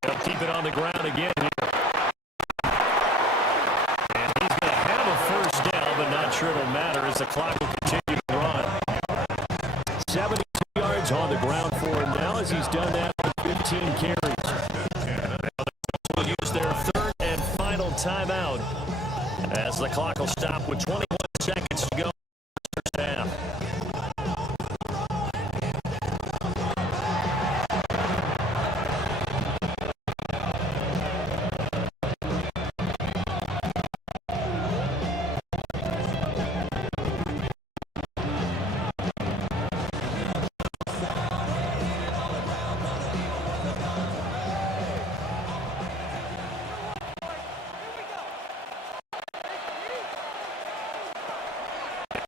They'll keep it on the ground again here. And he's going to have a first down, but not sure it'll matter as the clock will continue to run. 72 yards on the ground for him now as he's done that with 15 carries. Now the will use their third and final timeout as the clock will stop with 21 seconds to go. First half.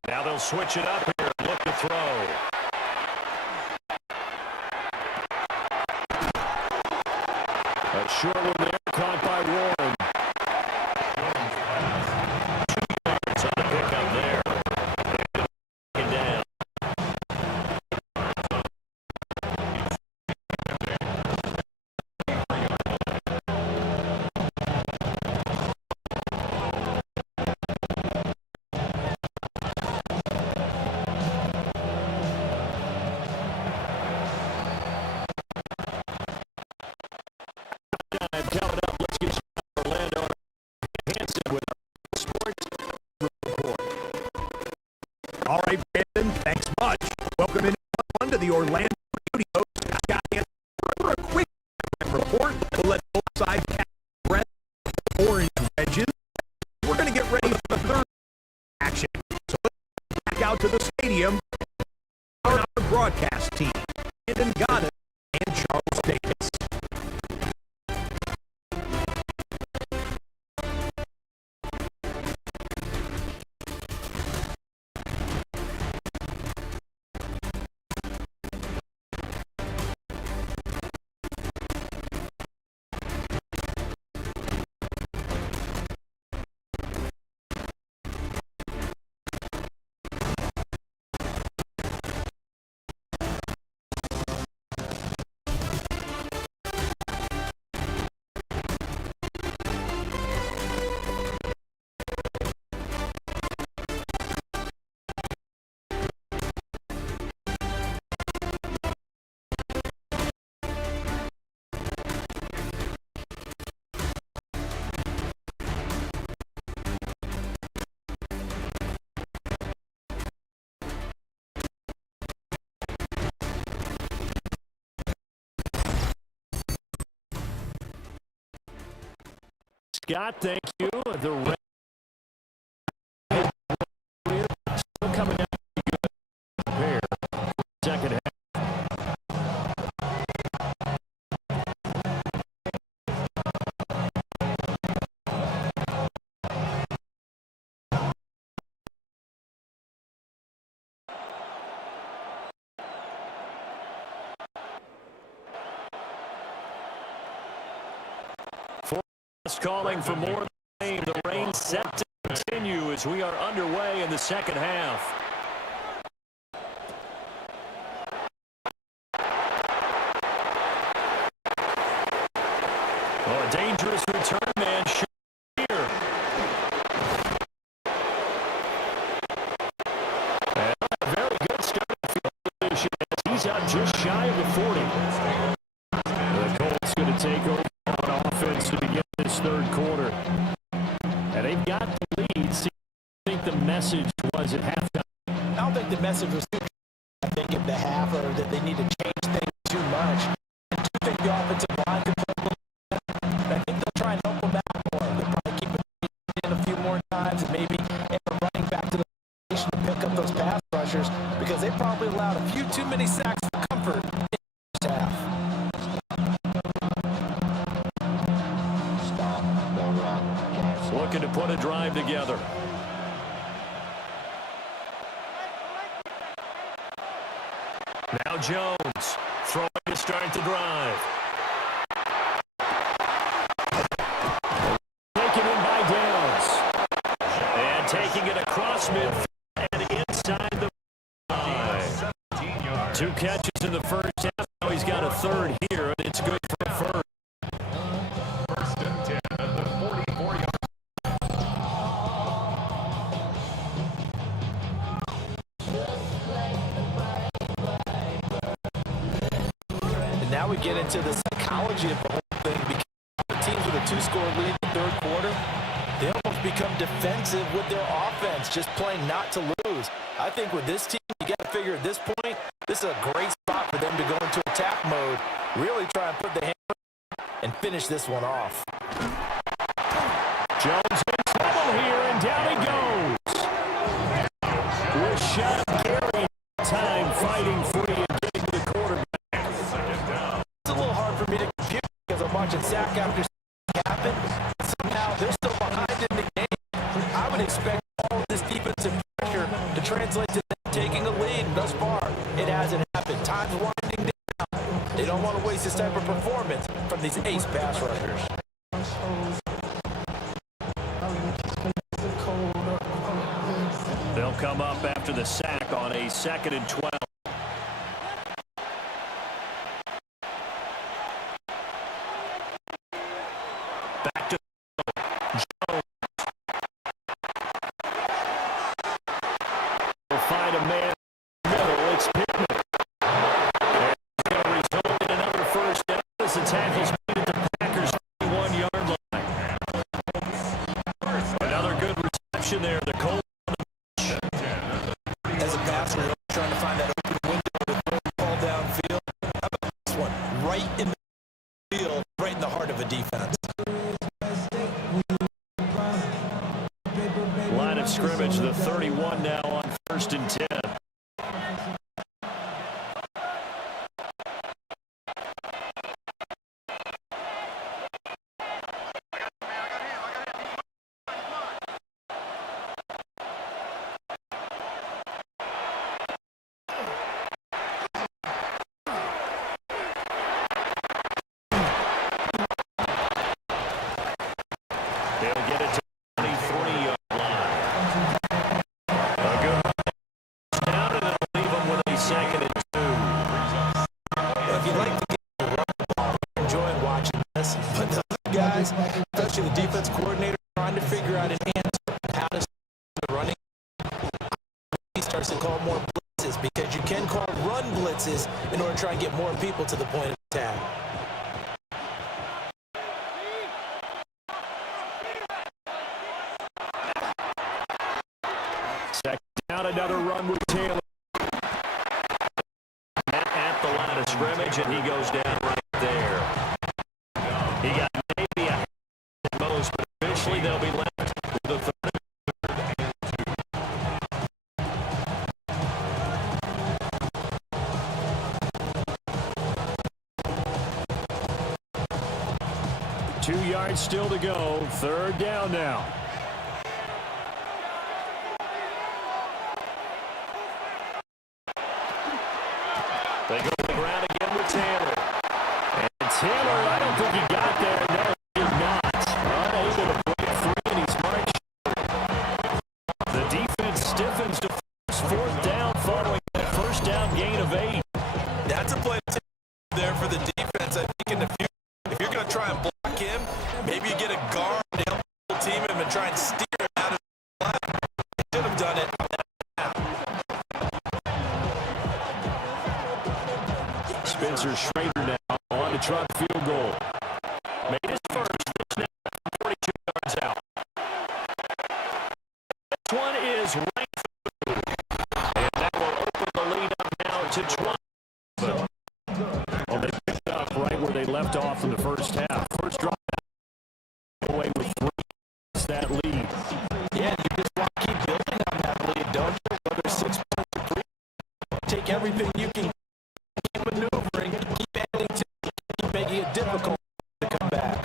Now they'll switch it up here and look to throw. A short one there, caught by Warren. 2 yards on the pickup there. And down. Coming up, let's get Orlando Hansen with our sports report. All right, Brandon, thanks much. Welcome in to the Orlando Studios. Scott Hansen for a quick report. We'll let both sides catch breath. Orange wedges. We're going to get ready for the third action. So let's back out to the stadium. Our broadcast team, Brandon Goddard and Charles Davis. Scott, thank you. The Reds still coming out good pair. Second half. Calling for more than rain. The rain set to continue as we are underway in the second half. Oh, a dangerous return man here. And a very good starting field position as he's out just shy of the 40. The Colts going to take over on offense to begin this third quarter. And they've got the lead. I think the message was at halftime. I don't think the message was too, I think, at the half, or that they need to change things too much. I do think the offensive line could play a little bit. I think they'll try and help them out more. They'll probably keep it in a few more times and maybe end up running back to the position to pick up those pass rushers, because they probably allowed a few too many sacks for comfort in the first half. Looking to put a drive together. Now Jones throwing to start the drive. Taken in by Downs. And taking it across midfield and inside the 5. 2 catches in the first half. Now he's got a third here, and it's good for a first. First and 10 at the 44-yard. And now we get into the psychology of the whole thing, because the teams with a 2-score lead in the third quarter, they almost become defensive with their offense, just playing not to lose. I think with this team, you got to figure at this point, this is a great spot for them to go into attack mode, really try and put the hammer and finish this one off. Jones in trouble here, and down he goes. With Sean Gary time fighting free and getting to the quarterback. It's a little hard for me to compute because I'm watching sack after sack happen. Somehow they're still behind in the game. I would expect all of this defensive pressure to translate to them taking a lead. Thus far, it hasn't happened. Time's winding down. They don't want to waste this type of performance from these ace pass rushers. They'll come up after the sack on a 2nd and 12. Back to Jones. Will find a man in the middle. It's Pittman. And it's going to result in another first down as the tackle's made at the Packers' 31-yard line. Another good reception there. The Colts. As a passer, you're trying to find that open window to throw the ball downfield. How about this one? Right in the field, right in the heart of a defense. Line of scrimmage, the 31 now on 1st and 10. They'll get it to 23-yard line. A good down, and it'll leave them with a 2nd and 2. If you like the game of run ball, you're enjoying watching this. But the other guys, especially the defense coordinator, trying to figure out an answer how to stop the running. He starts to call more blitzes, because you can call run blitzes in order to try and get more people to the point of attack. Second down, another run with Taylor. At the line of scrimmage, and he goes down right there. He got maybe a hand at most, but 2 yards still to go. 3rd down now. They go to the ground again with Taylor. And Taylor, I don't think he got there. No, he did not. Unable to break free, and he's marched. The defense stiffens to 4th down following that 1st down gain of 8. That's a play there for the defense. I think in the future, if you're going to try and block him, maybe you get a guard to help the team him and try and steer him out of the play. They should have done it. Spencer Schrader now on to try field goal. Made his first. This now 42 yards out. This one is right through. And that will open the lead up now to 20. Well, they picked up right where they left off in the first half. First drop away with 3. It's that lead. Yeah, you just want to keep building on that lead, don't you? Whether 6 points or 3, take everything you can, keep maneuvering, keep adding to it, keep making it difficult to come back.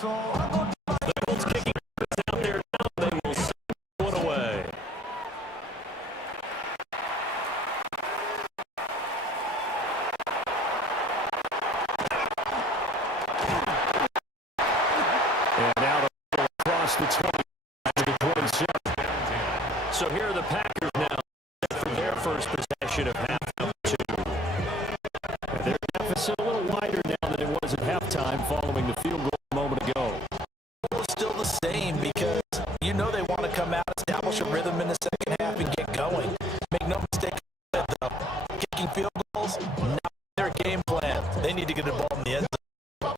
The Colts kicking out there now. They will send one away. And now the across the 20 to the 27. So here are the Packers now for their first possession of half number 2. And their deficit a little wider now than it was at halftime following the field goal a moment ago. Still the same because you know they want to come out, establish a rhythm in the second half, and get going. Make no mistake, though, kicking field goals, not their game plan. They need to get the ball in the end zone.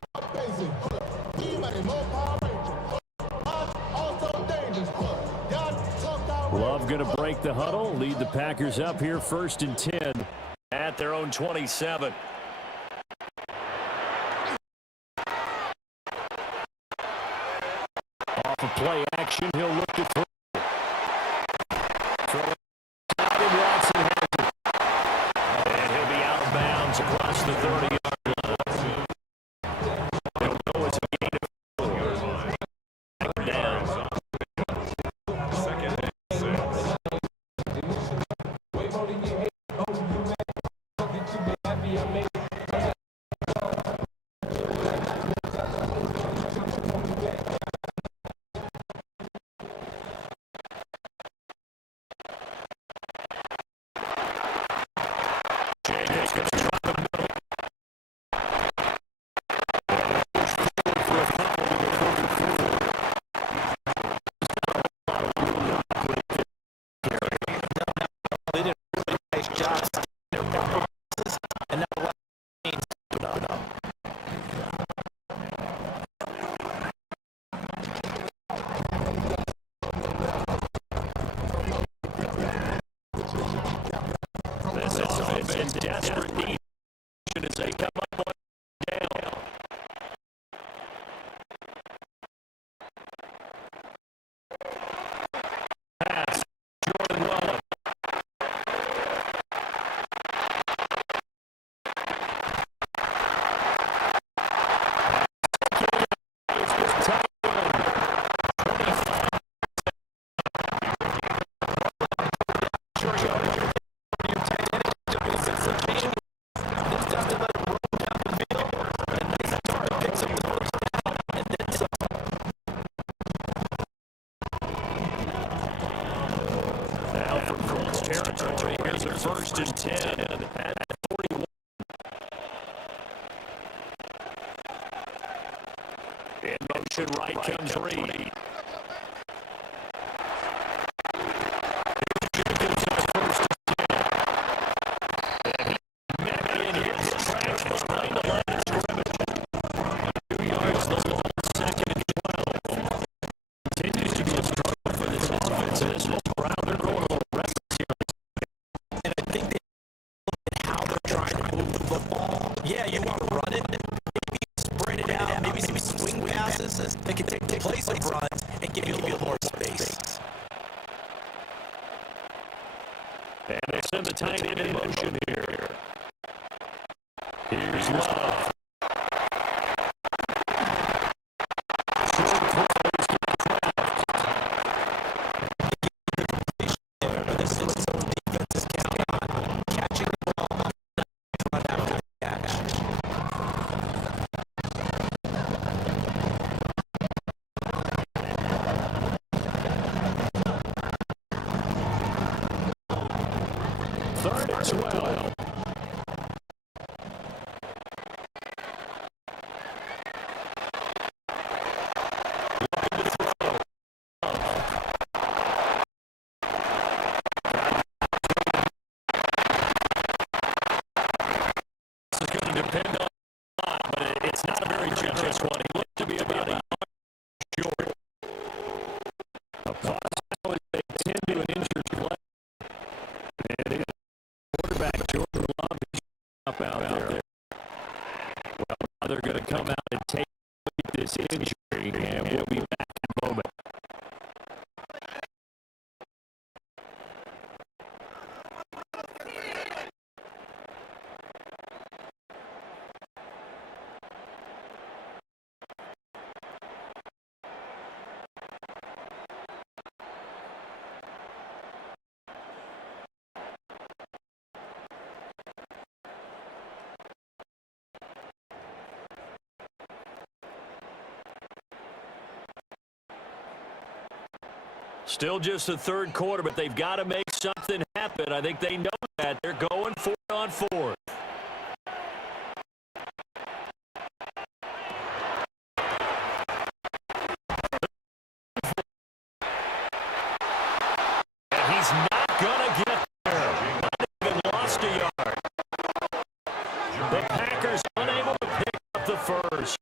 Love going to break the huddle, lead the Packers up here 1st and 10 at their own 27. Off of play action, he'll look to throw. And Watson has it. And he'll be out of bounds across the 30-yard line. They'll know it's a gain of 4. Back down. It's in desperate need as they come up on down. Pass, Jordan Love. Territory. Here's a 1st and 10 at 41. In motion, right comes Reed. Jacobs is 1st and 10. And he met in his track behind the line of scrimmage. 2 yards the long, 2nd and 12. Continues to be a struggle for this offense. This was Brown. They're going a little restless here. And I think they look at how they're trying to move the football. Yeah, you want to run run it, maybe spread it out, maybe some swing passes that can take the place of runs and give you a little more space. And they send the tight end in motion here. Here's Love. Third and 12. This is going to depend on a lot, but it's not a very generous one. He looked to be about a yard short. A possible they tend to an injured play. And quarterback Jordan Love is up out there. Well, now they're going to come out and take this injury, and we'll be back in a moment. Still just the third quarter, but they've got to make something happen. I think they know that. They're going 4-on-4. And he's not going to get there. Not even lost a yard. The Packers unable to pick up the first.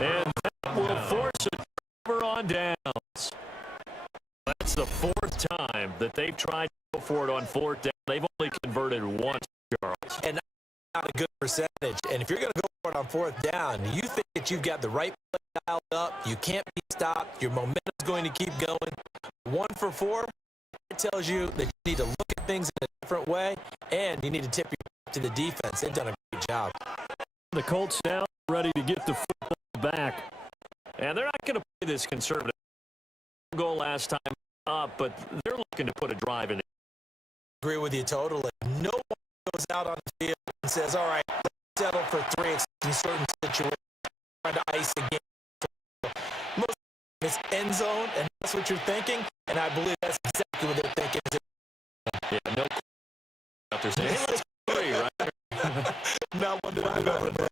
And that will force a turnover on downs. That's the fourth time that they've tried to go for it on fourth down. They've only converted once, Charles. And not a good percentage. And if you're going to go for it on fourth down, you think that you've got the right play dialed up, you can't be stopped, your momentum's going to keep going. 1 for 4, it tells you that you need to look at things in a different way, and you need to tip your to the defense. They've done a great job. The Colts now ready to get the football back. And they're not going to play this conservative. Goal last time up, but they're looking to put a drive in. Agree with you totally. No one goes out on the field and says, all right, let's settle for 3 in certain situations, trying to ice a game. Most of it's end zone, and that's what you're thinking, and I believe that's exactly what they're thinking. Yeah, no out there saying, hey, let's go 3, right? Not one that I've ever been.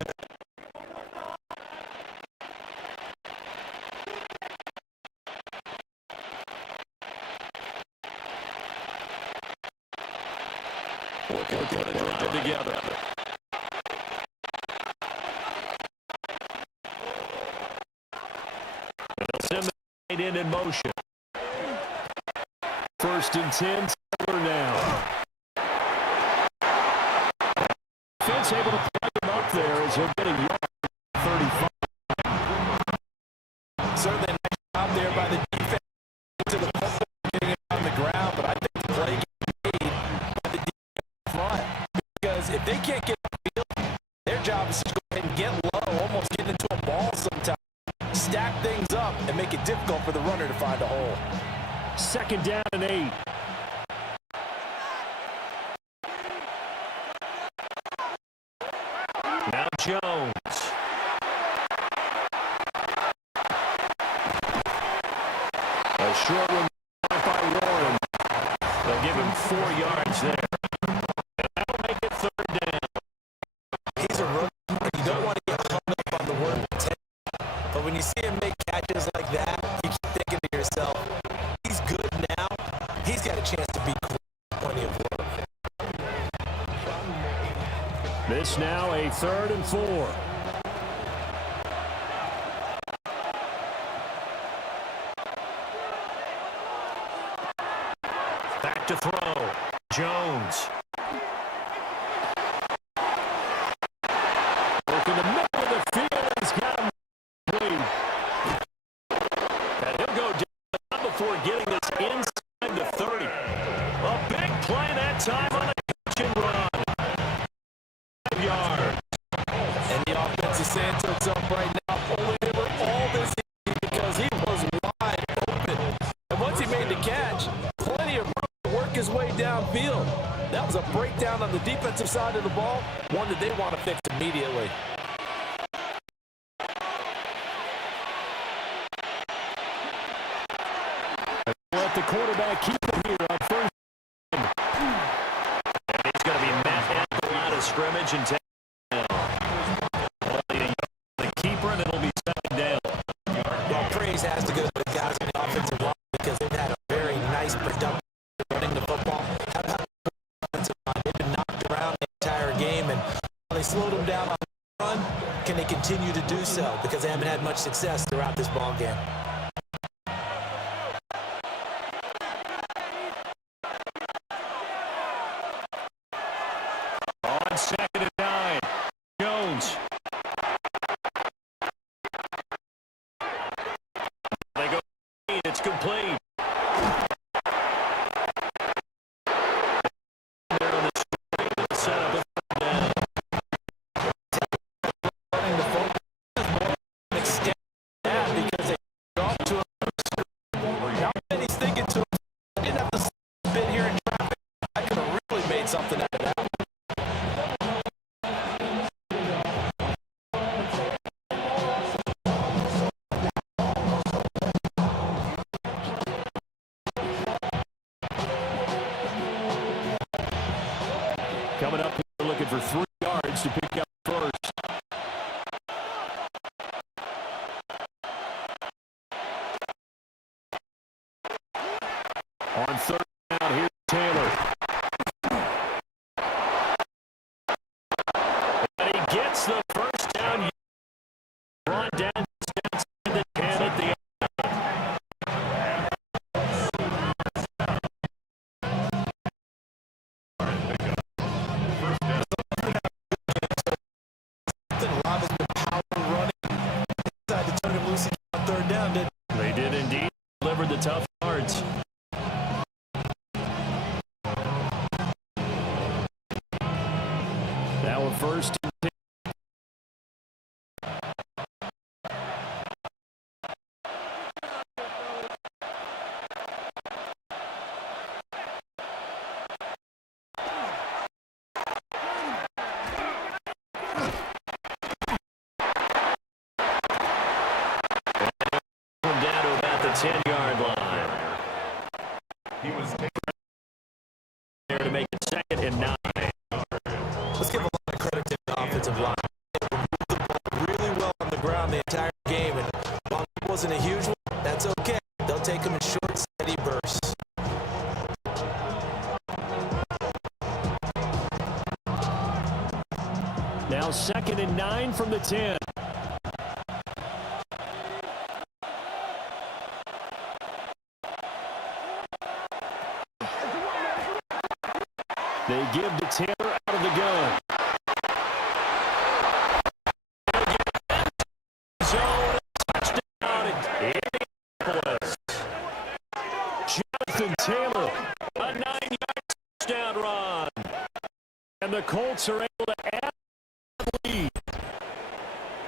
We're going to drive together. And they'll send the tight end in motion. 1st and 10, Taylor now. Defense able to pick him up there as he'll get a yard 35. Certainly a nice job there by the defense to the football, getting it on the ground, but I think the play gets made by the defense front. Because if they can't get the field, their job is to go ahead and get low, almost get into a ball sometimes, stack things up, and make it difficult for the runner to find a hole. 2nd down and 8. Now Jones. A short one by Warren. They'll give him 4 yards there. And that'll make it 3rd down. He's a rookie, and you don't want to get hung up on the word potential. But when you see him make catches like that, you keep thinking to yourself, he's good now. He's got a chance to be plenty of work. This now a 3rd and 4. Back to throw. Jones. Working the getting this inside the 30. A big play that time on the catch and run. 5 yards. And the offense is saying to itself right now, only they were all this easy because he was wide open. And once he made the catch, plenty of room to work his way downfield. That was a breakdown on the defensive side of the ball, one that they want to fix immediately. Let the quarterback keep it here on first. And he's going to be met at the line of scrimmage and take the keeper, and it'll be second down. Well, praise has to go to the guys on the offensive line because they've had a very nice production running the football. How about the offensive line? They've been knocked around the entire game, and while they slowed them down on the run, can they continue to do so? Because they haven't had much success throughout this ball game. On second and 9, Jones. They go, it's complete. There on the screen to set up a third down. Running the football is more than extend that because they off to a now he's thinking to him, I didn't have to spin here in traffic. I could have really made something out of that. Coming up here looking for 3 yards to pick up first. On third down, here's Taylor. And he gets the first down. Brought down stats in the 10 at the end. They did indeed. Delivered the tough yards. Now a first and 10. Down to about the 10-yard line. He was taken There to make it second and 9. Let's give a lot of credit to the offensive line. They moved the ball really well on the ground the entire game, and while it wasn't a huge one, that's okay. They'll take them in short, steady bursts. Now second and 9 from the 10. They give to Taylor out of the gun. Zone touchdown in Indianapolis. Jonathan Taylor, a 9-yard touchdown run. And the Colts are able to add the lead.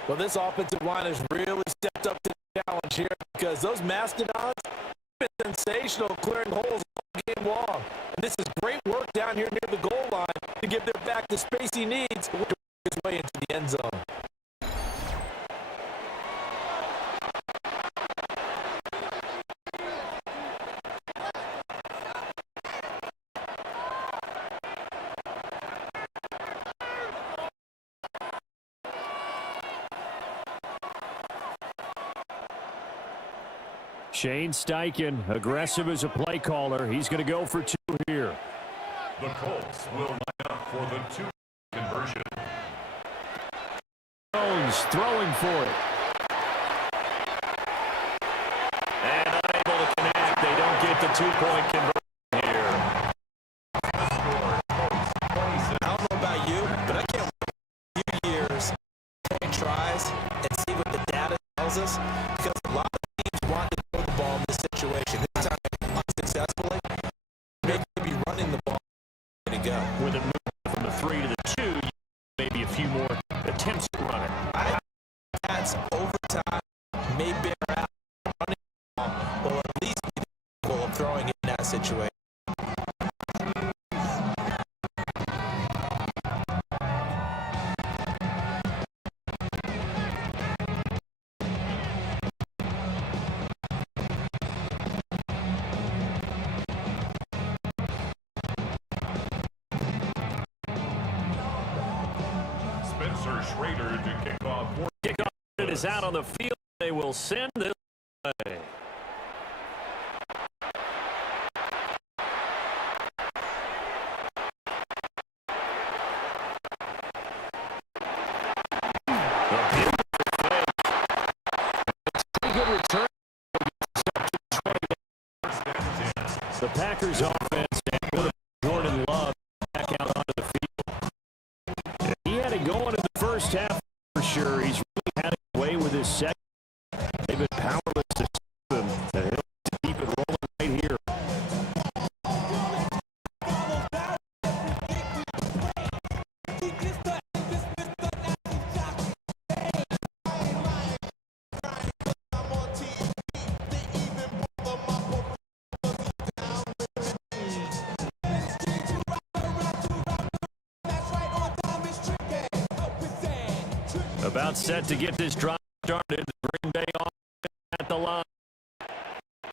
Well, this offensive line has really stepped up to the challenge here because those Mastodons have been sensational clearing holes all game long. And this is great work down here near the goal line to give their back the space he needs to work his way into the end zone. Shane Steichen, aggressive as a play caller. He's going to go for 2 here. The Colts will line up for the 2 conversion. Jones throwing for it. And unable to connect. They don't get the 2-point conversion here. I don't know about you, but I can't wait a few years, 10 tries, and see what the data tells us, because a lot of teams want to throw the ball in this situation. This time situation. Schrader to kick off. Kickoff is out on the field. They will send this way. Good return. The Packers offense and Jordan Love back out onto the field. He had it going in the first half for sure. He's really had it away with his second. They've been powerless to stop him. And he'll keep it rolling right here. About set to get this drive started. Green Bay at the line.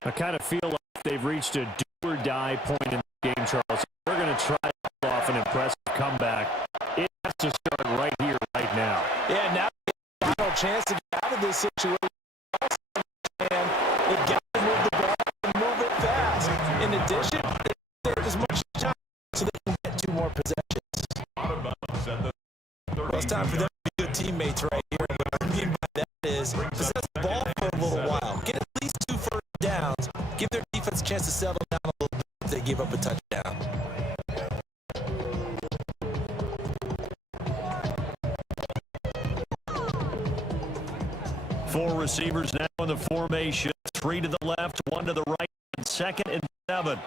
I kind of feel like they've reached a do-or-die point in the game, Charles. We're going to try to pull off an impressive comeback. It has to start right here, right now. Yeah, now they have a final chance to get out of this situation. And they've got to move the ball and move it fast. In addition, they have as much time so they can get 2 more possessions. Well, it's time for them to be good teammates right here. What I mean by that is possess the ball for a little while. Get at least 2 first downs. Give their defense a chance to settle down a little bit if they give up a touchdown. Four receivers now in the formation. 3 to the left, 1 to the right, and 2nd and 7.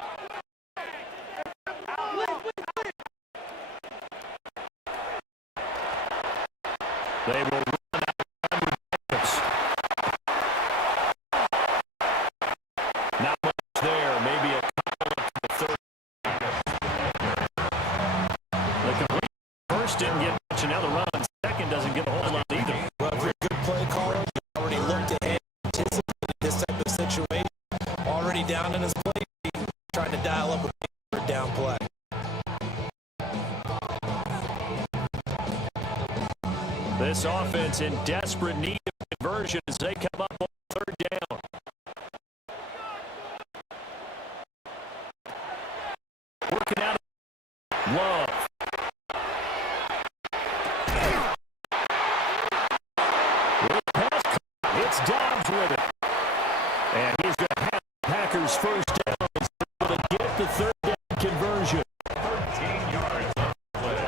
They will run out with Jacobs. Not much there. Maybe a couple up to the 3rd. The complete first didn't get much, and now the run. 2nd doesn't get a whole lot either. Well, if you're a good play caller, you already looked ahead, anticipated this type of situation. Already down in his play, trying to dial up a big down play. This offense in desperate need of conversion as they come up on 3rd down. Working out Love. It's Dobbs with it. And he's going to have Packers first down. He's able to get the 3rd down conversion. 13 yards on the play.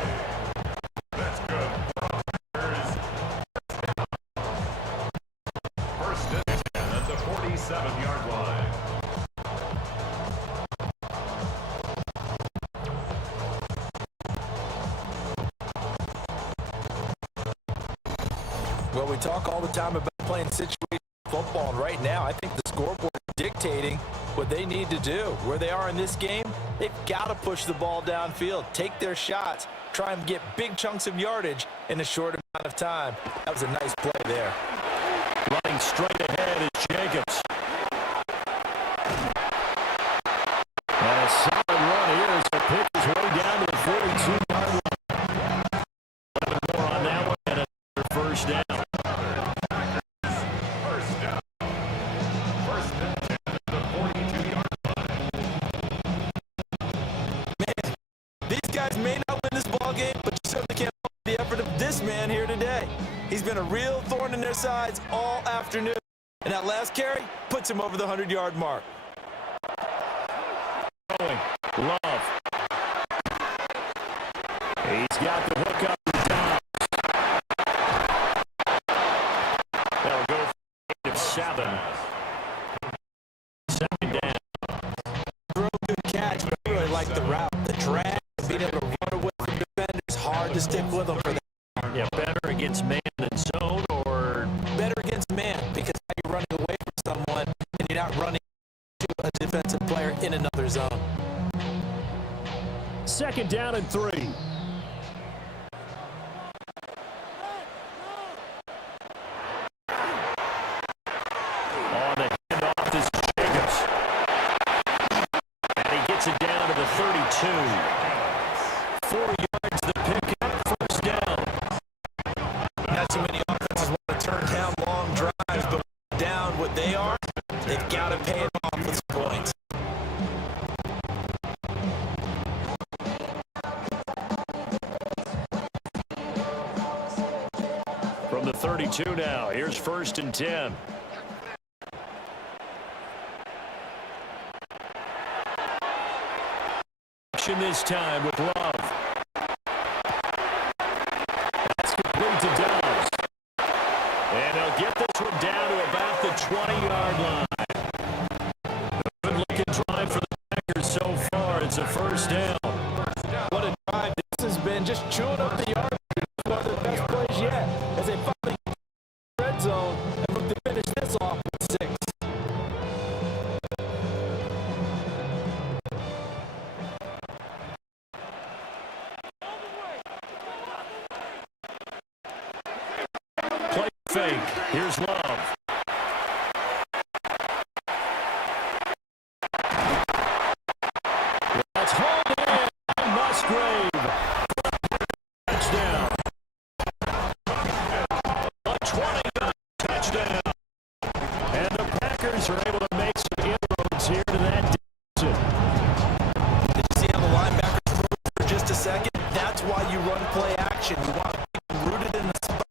That's good. First and 10 at the 47-yard line. Well, we talk all the time about playing situational football, and right now I think the scoreboard is dictating what they need to do. Where they are in this game, they've got to push the ball downfield, take their shots, try and get big chunks of yardage in a short amount of time. That was a nice play there. Running straight ahead is Jacobs. And a solid run here as the pick is way down to the 42-yard line. 11 more on that one and another first down. First down. First and 10 at the 42-yard line. Man, these guys may not win this ball game, but you certainly can't fault the effort of this man here today. He's been a real thorn in their sides all afternoon. And that last carry puts him over the 100-yard mark. Love. He's got the hook up to Dobbs. That'll go for a 7. 2nd down. Real good catch, but I really like the route. The drag, being able to run away from defenders, hard to stick with them for that. Yeah, better against man than zone, or Better against man, because now you're running away from someone and you're not running to a defensive player in another their zone. Second down and 3. On the handoff is Jacobs. And he gets it down to the 32. 4 yards the pickup, first down. Not too many offenses want to turn down long drives, but down what they are, they've got to pay it off with some points. From the 32 now, here's first and 10. Action this time with Love. That's complete to Dobbs. And he'll get this one down to about the 20-yard line. Good looking drive for the Packers so far. It's a first down. What a drive this has been, just chewing up the yard. One of the best plays yet as they finally get the red zone and look to finish this off with 6. Play fake. Here's Love. That's hauled in. Musgrave. Touchdown. A 20-yard touchdown. And the Packers are able to make some inroads here to that division. Did you see how the linebackers moved for just a second? That's why you run play action. You want people rooted in the spot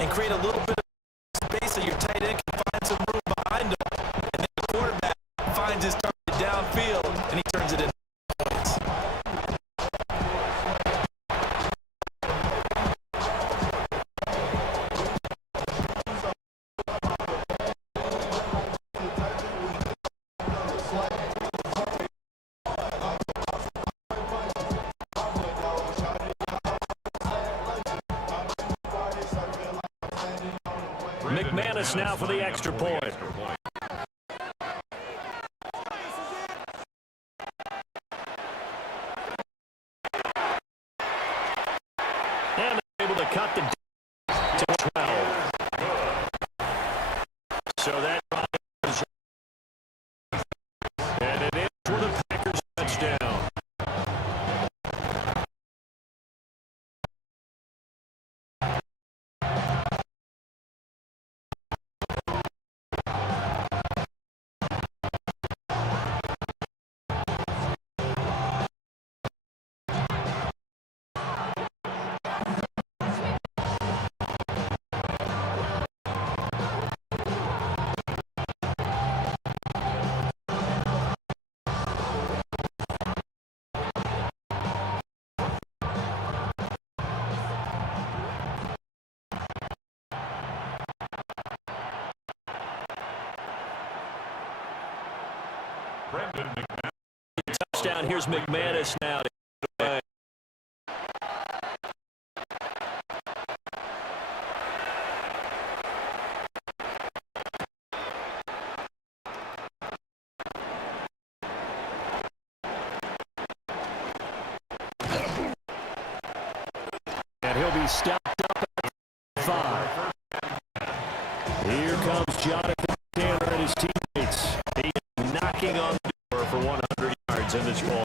and create a little bit of space so your tight end can find some room behind him. And then the quarterback finds his target downfield, and he turns it into points. McManus now for the extra point. And able to cut the to 12. So that is, and it is for the Packers touchdown. Brendan McManus. Touchdown. Here's McManus now to get away. And he'll be stopped up at 5. Here comes Jonathan Taylor and his teammates. He is knocking on the door for 100 yards in this ball.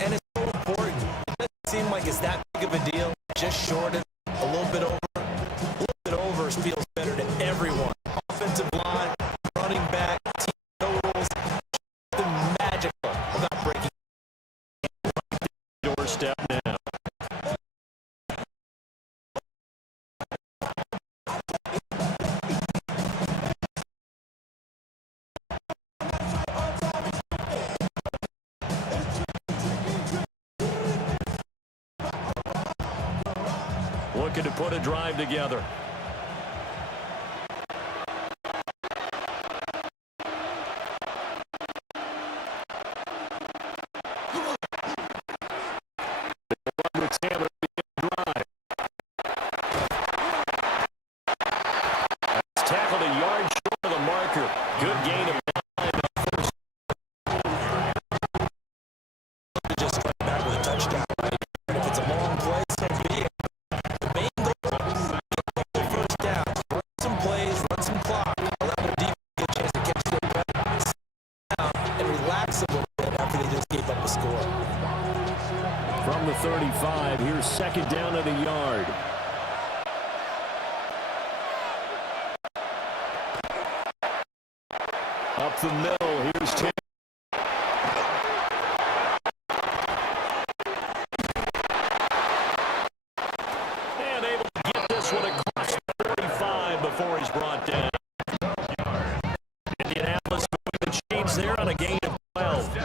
And it's so important. It doesn't seem like it's that big of a deal. Just short of a little bit over. A little bit over feels better to everyone. Offensive line, running back, team totals. Something magical about breaking Doorstep now. Looking to put a drive together. With Taylor drive. That's tackled a yard short of the marker. Good gain of 9 on first. score. From the 35, here's second down at a yard. Up the middle, here's Taylor. And able to get this one across the 45 before he's brought down. Indianapolis moving the chains there on a gain of 12.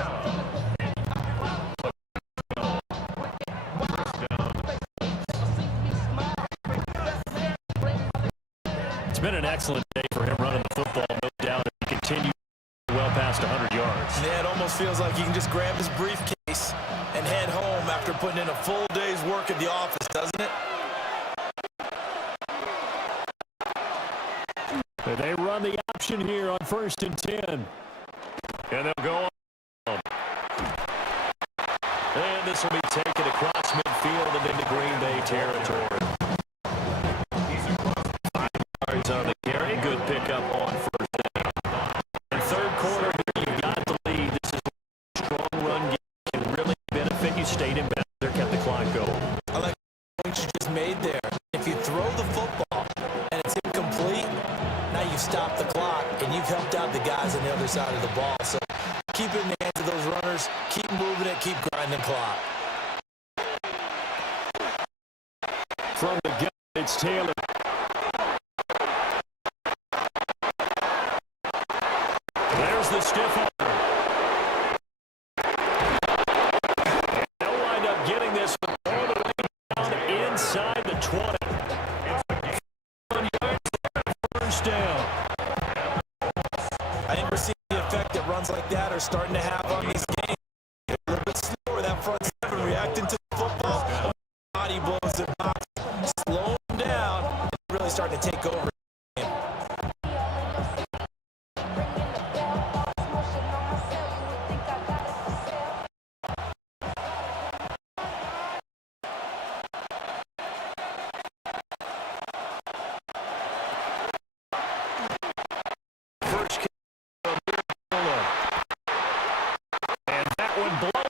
It's been an excellent day for him running the football, no doubt. He continues well past 100 yards. Yeah, it almost feels like he can just grab his briefcase and head home after putting in a full day's work at the office, doesn't it? They run the option here on 1st and 10. And they'll go on. And this will be taken across midfield and into Green Bay territory. 5 yards on the carry. Good pickup on 1st down. In third quarter, here you've got the lead. This is a strong run game. Can really benefit you. Stayed in bounds there, kept the clock going. I like the point you just made there. If you throw the football and it's incomplete, now you've stopped the clock and you've helped out the guys on the other side of the ball. So keep it in the hands of those runners. Keep moving it. Keep grinding the clock. From the gun, it's Taylor. There's the stiff arm. And they'll wind up getting this all the way down inside the 20. 1 yard, 1st down. I think we're seeing the effect that runs like that are starting to have on these games. A little bit slower, that front seven reacting to the football. Body blows it box, slow them down, and really starting to take over. First kick from Miller. And that one blown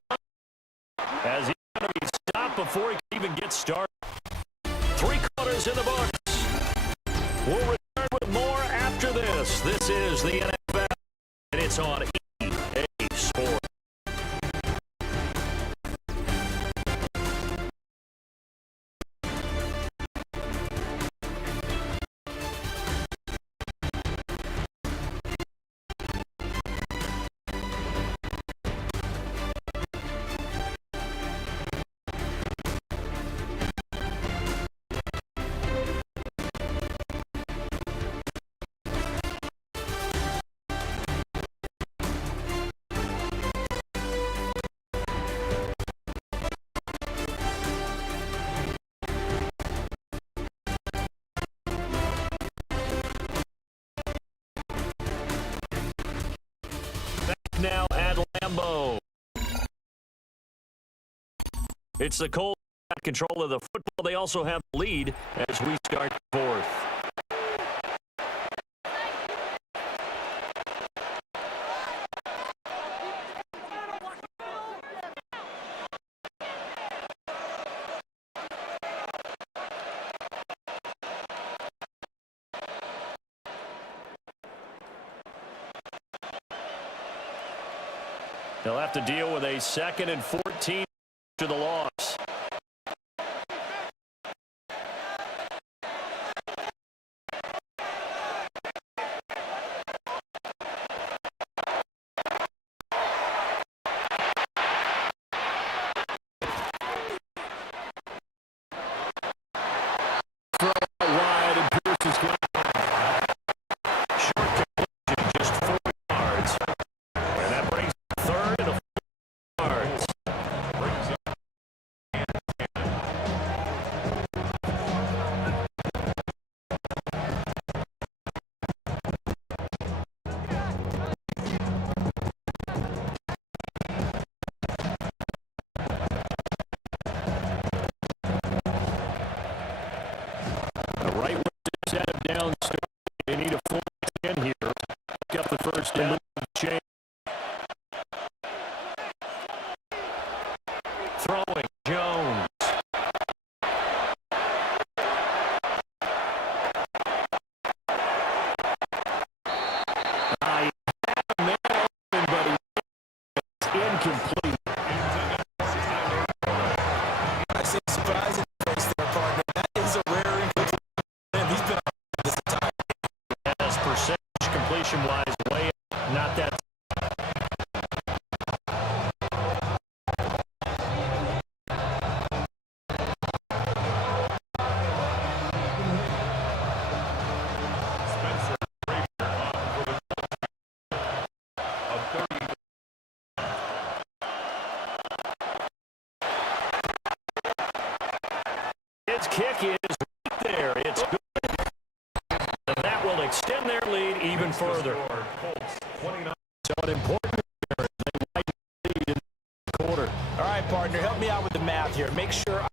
as he's going to be stopped before he can even get started. 3 quarters in the books. We'll return with more after this. This is the NFL, and it's on EA Sports. Now at Lambeau. It's the Colts got control of the football. They also have the lead as we start 4th. They'll have to deal with a 2nd and 14 to the loss. Throw wide and Pierce is good. Short completion, just 4 yards. And that brings 3rd and 4 yards. Right where they set him down, they need a 4th and 10 here. Pick up the 1st down. Chain. incomplete. I see surprising face there, partner. That is a rare incomplete. He's been on this entire game. As percentage completion-wise, way up, not that. Spencer Rader on for the of 30. His kick is right there. It's good. And that will extend their lead even further. Colts 29. So an important error. They widen the lead in the quarter. All right, partner, help me out with the math here. Make sure I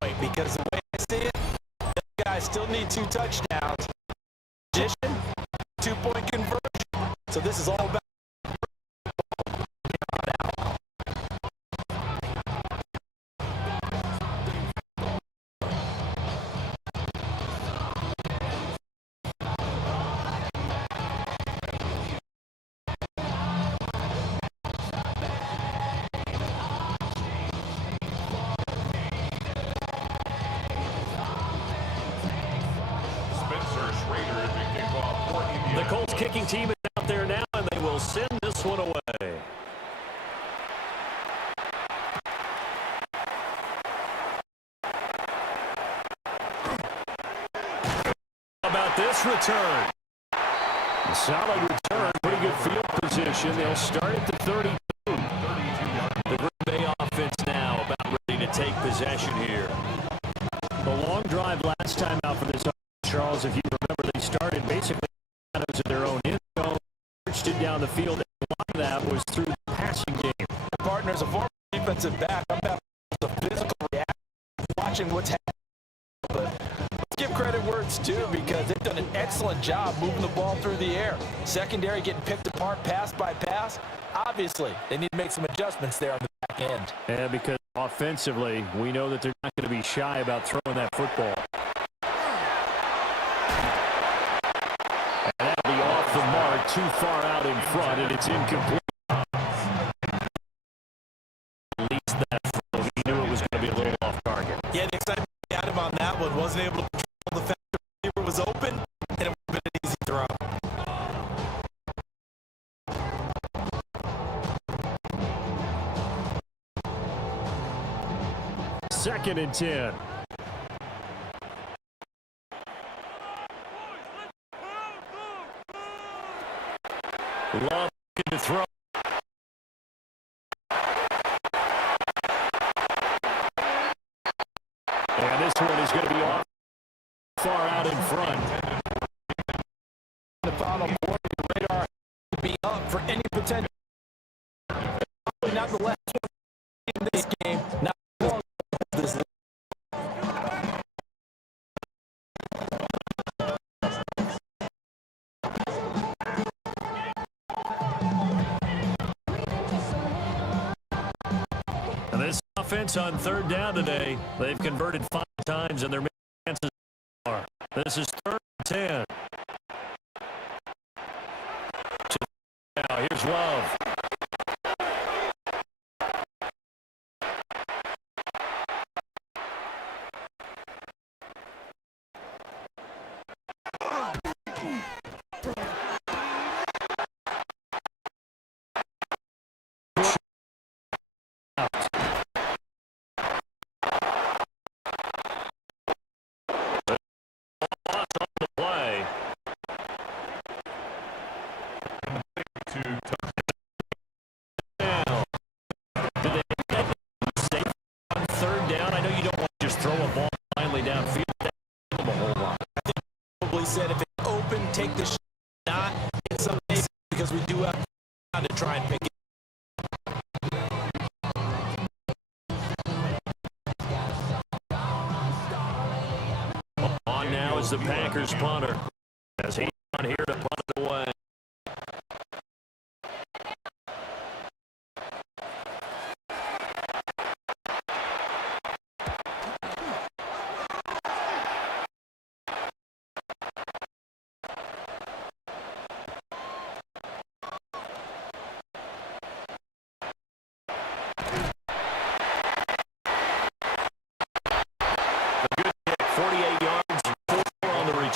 point, because the way I see it, the guys still need 2 touchdowns. Addition, 2-point conversion. So this is all about Spencer Schrader is the kickoff for The Indianapolis. Colts kicking team is out there now, and they will send this one away. How about this return? A solid return, pretty good field position. They'll start at the 32. The Green Bay offense now about ready to take possession here. The long drive last time out for this, Charles, if you remember, they started basically out of their own end zone, marched it down the field, and a lot of that was through the passing game. partners, a former defensive back. I'm about the physical reaction, watching what's happening. But let's give credit where it's due, because they've done an excellent job moving the ball through the air. Secondary getting picked apart pass by pass. Obviously, they need to make some adjustments there on the back end. Yeah, because offensively, we know that they're not going to be shy about throwing that football. And that'll be off the mark, too far out in front, and it's incomplete. At least that throw, he knew it was going to be a little off target. Yeah, the excitement got him on that one. Wasn't able to control the fact the receiver was open, and it would have been an easy throw. Second and 10. Love to throw. And this one is going to be off far out in front. The final quarter, the radar to be up for any potential. Probably not the last one in this game. Not long this. And this offense on third down today, they've converted 5 times, and their chances are. This is third and 10. Now here's Love. Said if it's open, take the shot, not in some cases, because we do have to try and pick it. On now is the Packers punter, as he's on here to punt it away.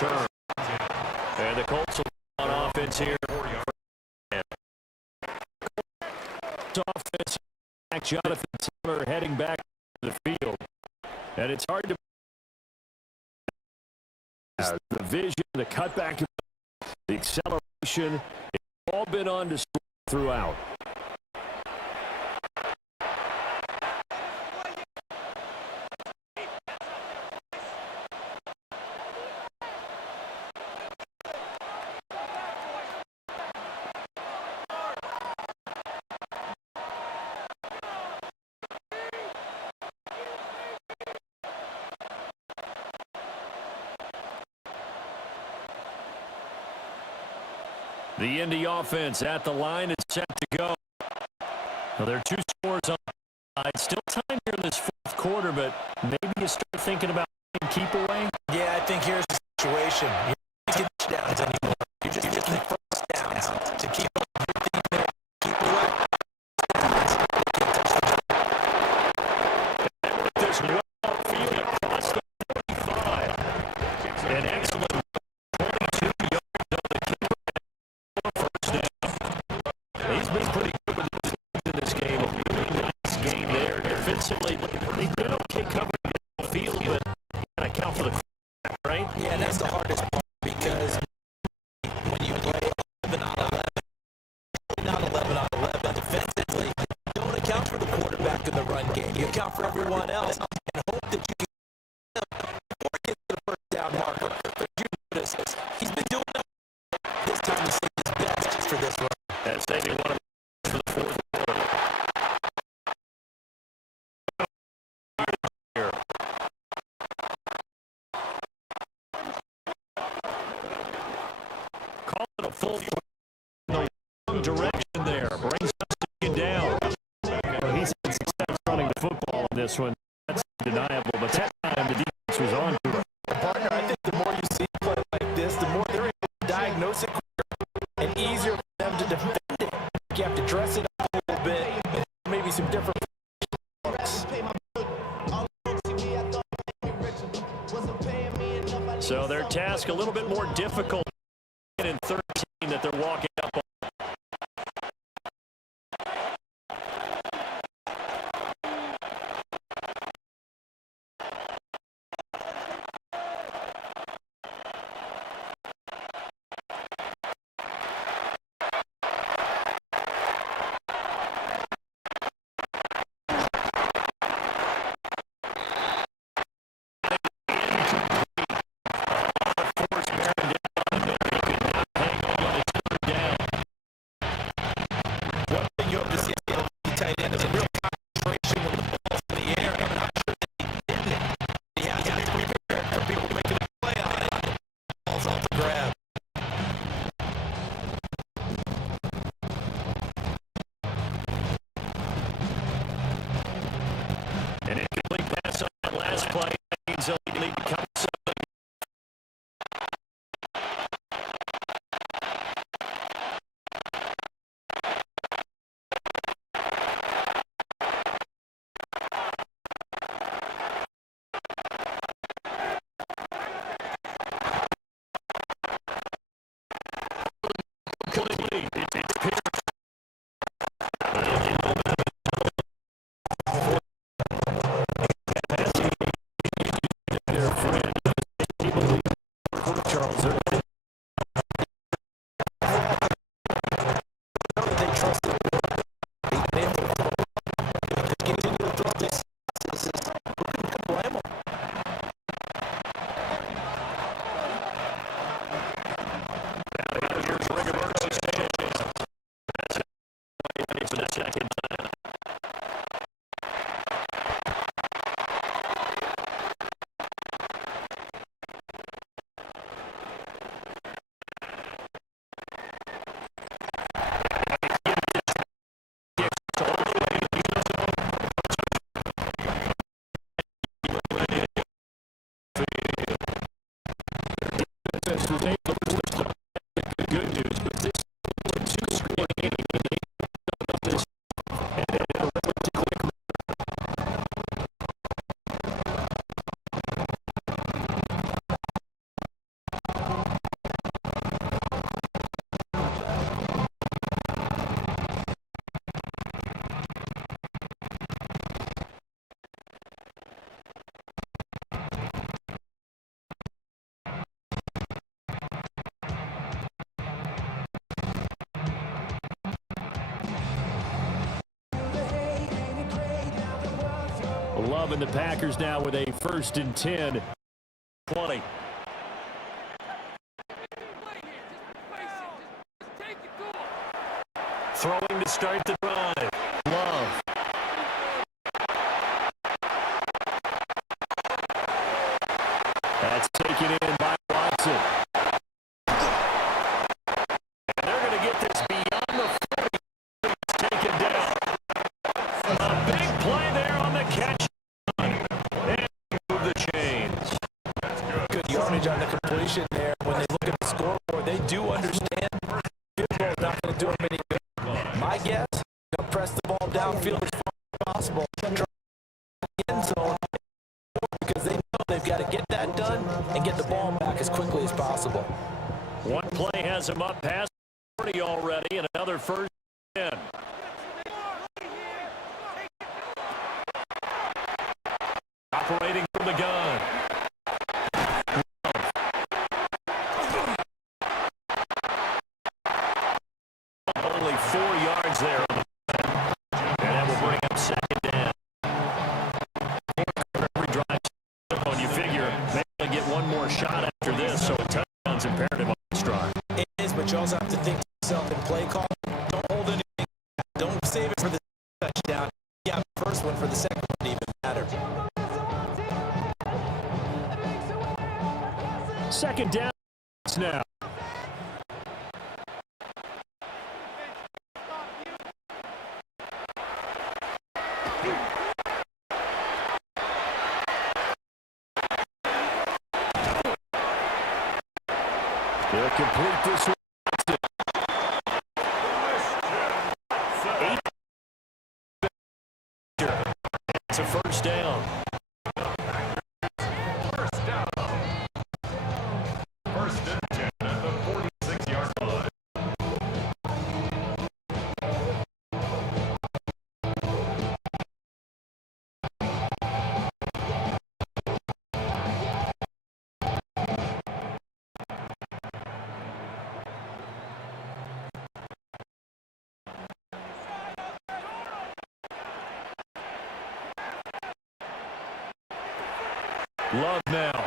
return. And the Colts on offense here. Offense, Jonathan Taylor heading back to the field. And it's hard to the vision, the cutback, the acceleration, it's all been on display throughout. The Indy offense at the line is set to go. Well, there are two scores on the side. Still time here in this fourth quarter, but maybe you start thinking about keep away. Yeah, I think here's the situation. You don't get touchdowns anymore. You just think first downs to keep up your team there. Keep away. This well field across the 45. An excellent 22 yards on the kicker. First down. He's been pretty good in this game. A really nice game there. Defensively, they've been okay covering the field, but you got to account for the quarterback, right? Yeah, and that's the hardest part because when you play 11 on 11, not 11 on 11 defensively, you don't account for the quarterback in the run game. You account for everyone else and hope that you can before he gets to the first down marker. But you notice this. He's been doing it. This time he's saved his best just for this run. That's saving one of them for the fourth quarter. Here. Call it a full in the wrong direction there. Brings us down. He's had success running the football in this one. That's undeniable, but that time the defense was on to him. Partner, I think the more you see play like this, the more they're able to diagnose it quicker and easier for them to defend it. You have to dress it up a little bit and maybe some different looks. So their task a little bit more difficult in 13 that they're walking up on. An incomplete pass on that last play means they'll need to come something. Complete. It's pitched. Good news, but this Love and the Packers now with a 1st and 10. 20. Throwing to start the drive. Love. That's taken in by Watson. And they're going to get this beyond the 40. It's taken down. A big play there on the catch. And move the chains. Good yardage on the completion there. When they look at the scoreboard, they do understand field goal is not going to do them any good. My guess, they'll press the ball downfield as far as possible. Try the end zone because they know they've got to get that done and get the ball back as quickly as possible. One play has him up past 40 already, and another 1st and 10. Operating from the gun. Only 4 yards there. And that will bring up 2nd down. Every drive, you figure maybe get one more shot after this, so a touchdown's imperative on this drive. It is, but you also have to think to yourself in play call. Don't hold anything back. Don't save it for the touchdown. Yeah, the first one for the second one to even matter. 2nd down now. They'll complete this one. It's a 1st down. First and 10 at the 46-yard line. Love now.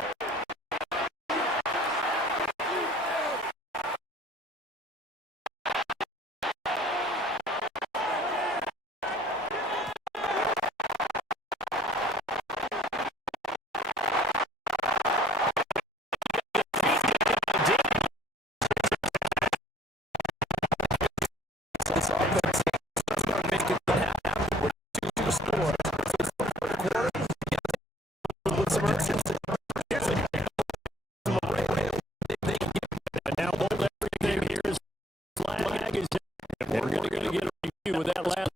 And now hold everything here as flag is and we're going to get a review with that last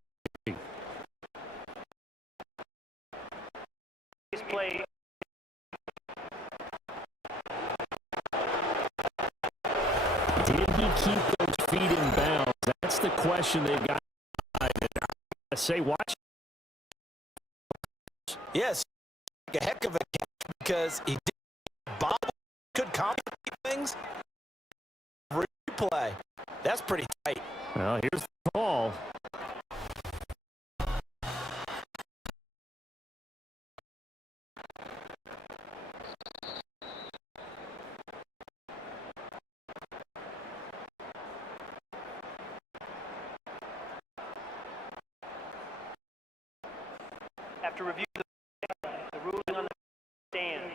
play. Did he keep those feet in bounds? That's the question they've got. I say watch. Yes, a heck of a catch because he did bobble, could complicate things. Replay. That's pretty tight. Well, here's the call. After review the ruling on the stands.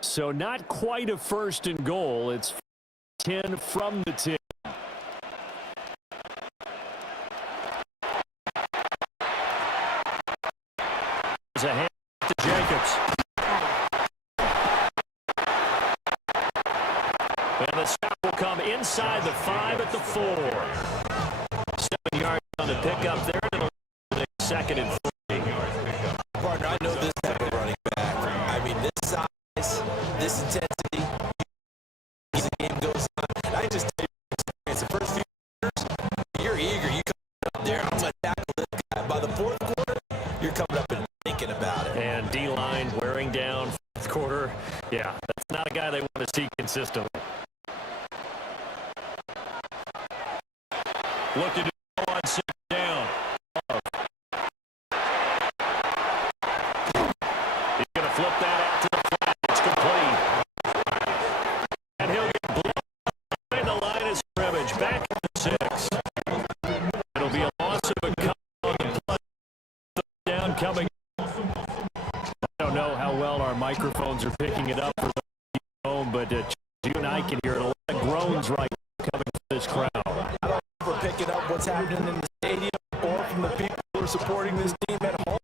So not quite a 1st and goal. It's 10 from the 10. A hand to Jacobs. And the stop will come inside the 5 at the 4. 7 yards on the pickup there. And it'll 2nd and 3. Partner, I know this type of running back. I mean, this size, this intensity, as the game goes on. I just tell you, experience the first few years, you're eager. You come up there, I'm going to tackle this guy. By the 4th quarter, consistently. Looking to go on 6 down. He's going to flip that out to the flat. It's complete. And he'll get blown behind the line of scrimmage. Back to the 6. It'll be a loss of a couple on the play. Down coming. I don't know how well our microphones are picking it up for the home, but you and I can hear it. A lot of groans right now coming from this crowd. I don't know if we're picking up what's happening in the stadium or from the people who are supporting this team at home,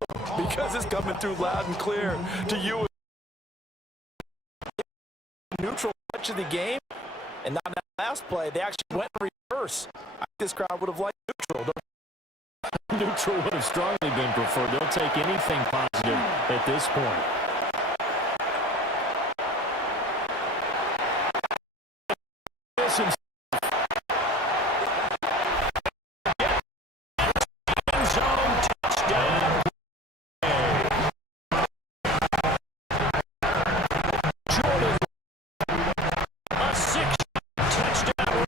because it's coming through loud and clear to you. Neutral much of the game, and not that last play, they actually went in reverse. I think this crowd would have liked neutral. Neutral would have strongly been preferred. They'll take anything positive at this point. End zone touchdown. Jordan, a 6-yard touchdown.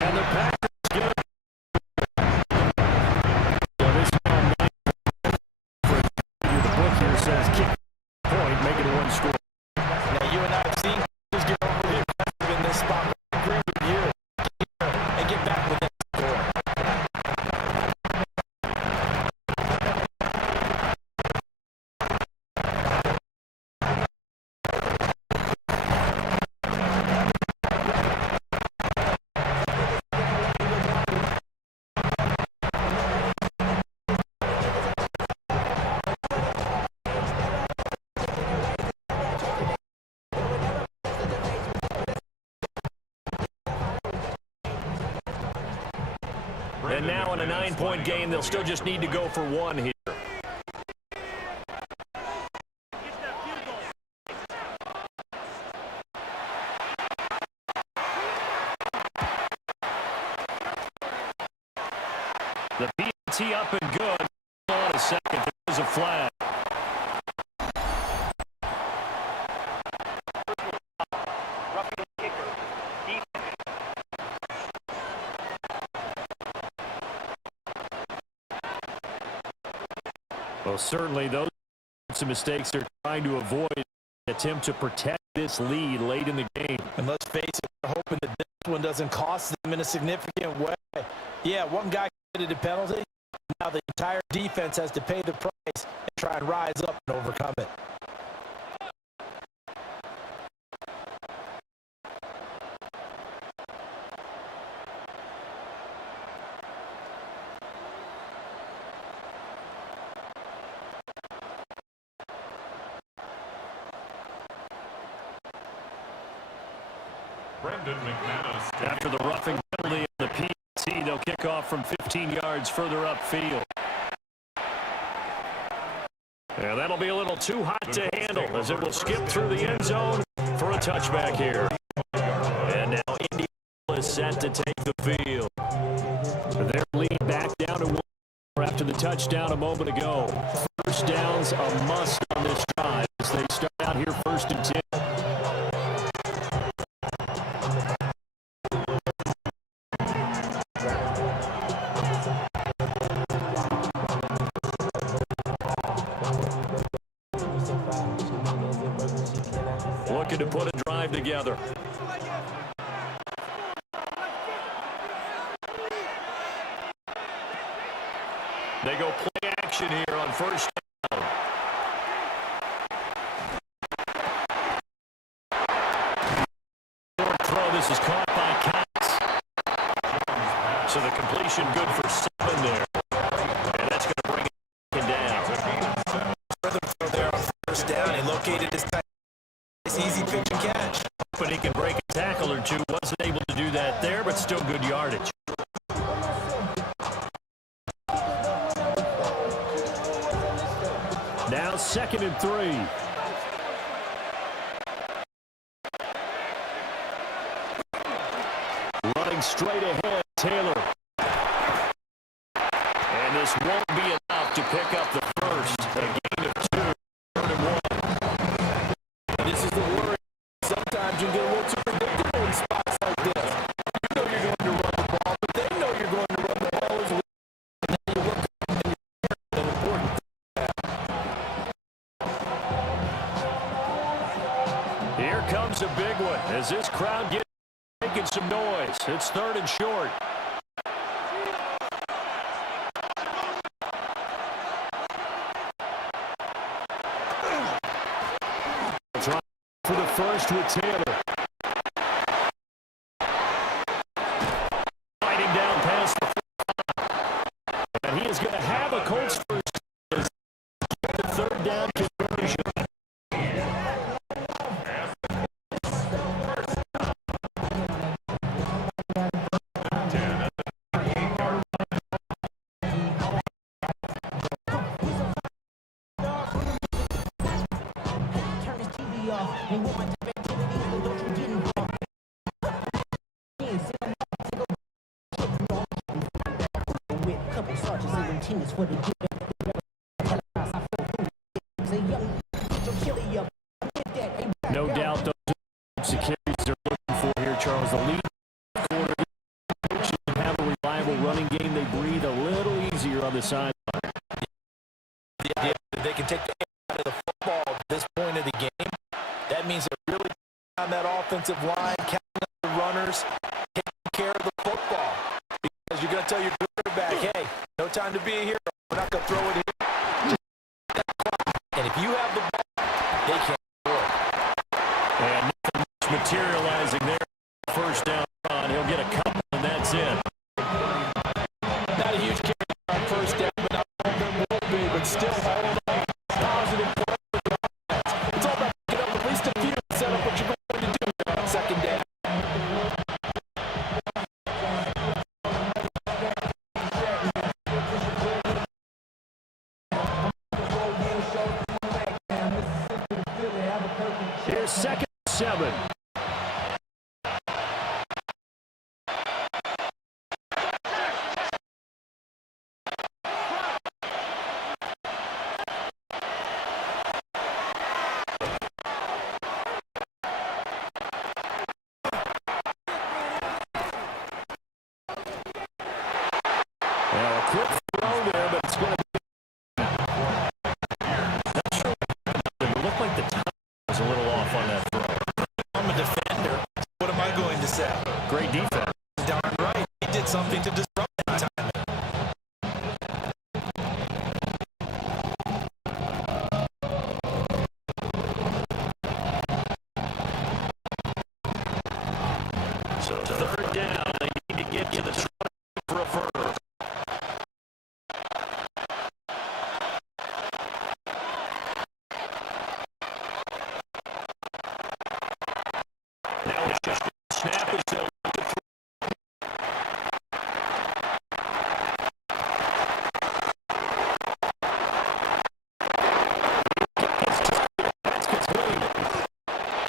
And the Packers get it. So this is now 9 for the book here says kick point, make it a 1 score. Now, you and I have seen just get overly aggressive in this spot. I agree with you. And get back with that score. And now in a 9-point game, they'll still just need to go for 1 here. The PAT up and good. On a second, there's a flag. Roughing the kicker. Defense. Well, certainly those are some mistakes they're trying to avoid. Attempt to protect this lead late in the game. And let's face it, we're hoping that this one doesn't cost them in a significant way. Yeah, one guy committed a penalty. Now the entire defense has to pay the price and try and rise up and overcome it. After the roughing penalty in the PAT, they'll kick off from 15 yards further upfield. And that'll be a little too hot to handle as it will skip through the end zone for a touchback here. And now Indianapolis set to take the field. Their lead back down to 1 after the touchdown a moment ago. First down's a must on this drive as they start out here 1st and 10. Looking to put a drive together. They go play action here on 1st down. Short throw. This is caught by Cox. So the completion good for 7 there. And that's going to bring it down. Further throw there on 1st down. He located his tight. It's easy pitch and catch. But he can break a tackle or two. Wasn't able to do that there, but still good yardage. Now 2nd and 3. Running straight ahead, Taylor. And this won't be enough to pick up the first. A gain of 2, 3rd and 1. This is the worry. Sometimes you get As this crowd gets making some noise, it's 3rd and short. Try for the first with Taylor. Fighting down past the 5. And he is going to have a Colts first. The 3rd down conversion. No doubt those securities they're looking for here, Charles. The lead quarter should have a reliable running game. They breathe a little easier on the sideline. The idea that they can take the air out of the football at this point of the game, that means they're really on that offensive line, counting up the runners, taking care of the football. Because you're going to tell your quarterback, hey, no time to be a hero. We're not going to throw it here. And if you have the ball, they can't score. And nothing much materializing there. First down run. He'll get a couple, and that's it. Not a huge carry on first down, but not all of them will be, but still all of them positive play for the offense. It's all about picking up at least a few and set up what you're going to do on 2nd down. Here's 2nd and 7. Well, a quick throw there, but it's going to be. Not sure it looked like the time was a little off on that throw. I'm a defender. What am I going to say? Great defense. Darn right. He did something to disrupt that time. So 3rd down, they need to get to the truck for a first. Now it's just a snap as they'll look to throw. That's complete.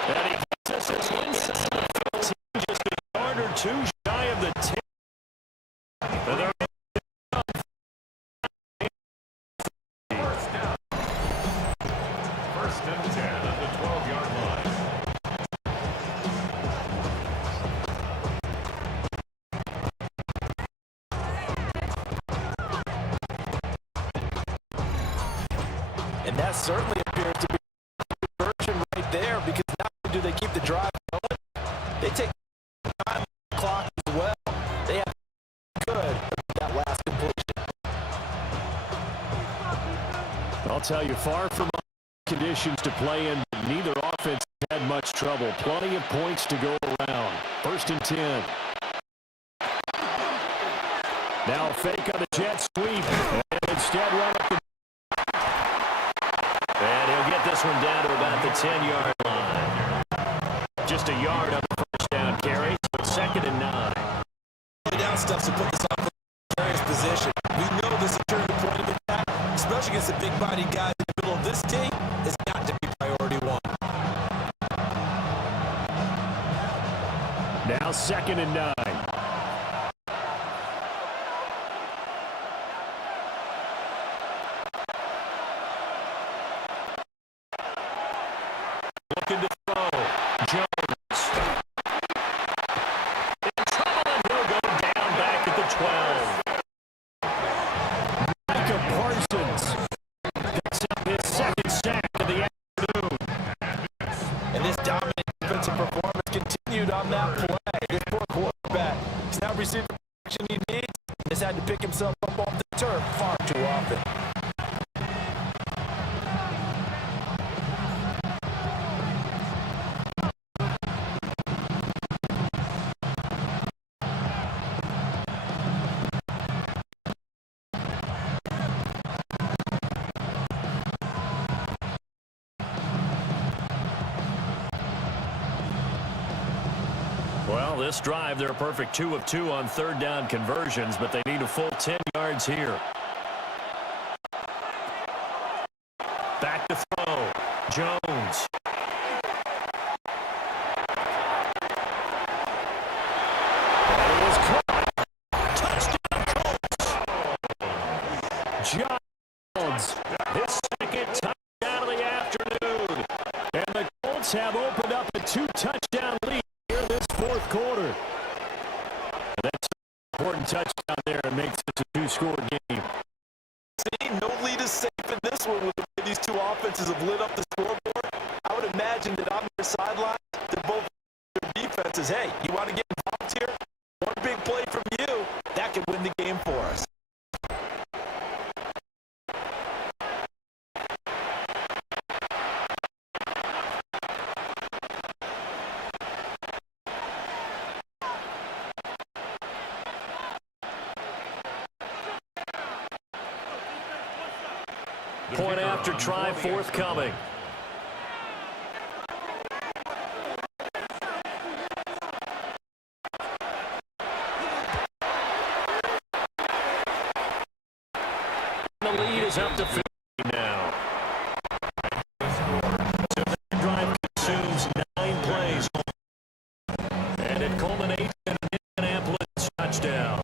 And he gets us inside the 15, just a yard or two shy of the 10. And they're First down. 1st and 10 at the 12-yard line. And that certainly appears to be a conversion right there, because not only do they keep the drive going, they take the time on the clock as well. They have good that last completion. I'll tell you, far from conditions to play in, neither offense had much trouble. Plenty of points to go around. 1st and 10. Now fake on the jet sweep. And instead run up the... And he'll get this one down to about the 10-yard line. Just a yard on the first down carry. So 2nd and 9. Down stuff to put this on the various position. We know this is a turning point of attack, especially against the big body guys in the middle of this team. It's got to be priority 1. Now 2nd and 9. Looking to throw. Jones. In trouble, and he'll go down back at the 12. Micah Parsons picks up his 2nd sack of the afternoon. And this dominant defensive performance continues. receiver action he needs. He's had to pick himself up off the turf far too often. Well, this drive, they're a perfect 2 of 2 on third down conversions, but they need a full 10 yards here. Back to throw. Jones. And it is caught. Touchdown, Colts. Jones. His second touchdown of the afternoon. And the Colts have opened up a 2-touchdown lead this fourth quarter. And that's an important touchdown there and makes it a 2-score game. See, no lead is safe in this one with the way these two offenses have lit up the scoreboard. I would imagine that on their sidelines, they're both their defenses. Hey, you want to get involved here? One big play from you, that could win the game for us. Point after try forthcoming. The lead is up to 50 now. So that drive consumes 9 plays. And it culminates in an Indianapolis touchdown.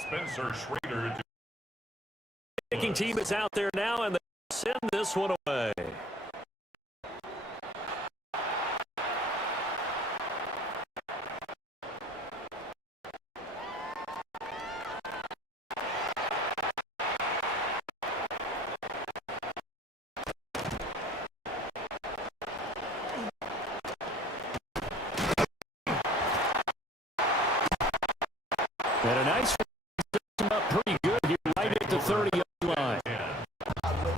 Spencer Schrader. Kicking team is out there now, and they send this one away. And a nice up pretty good here right at the 30-yard line.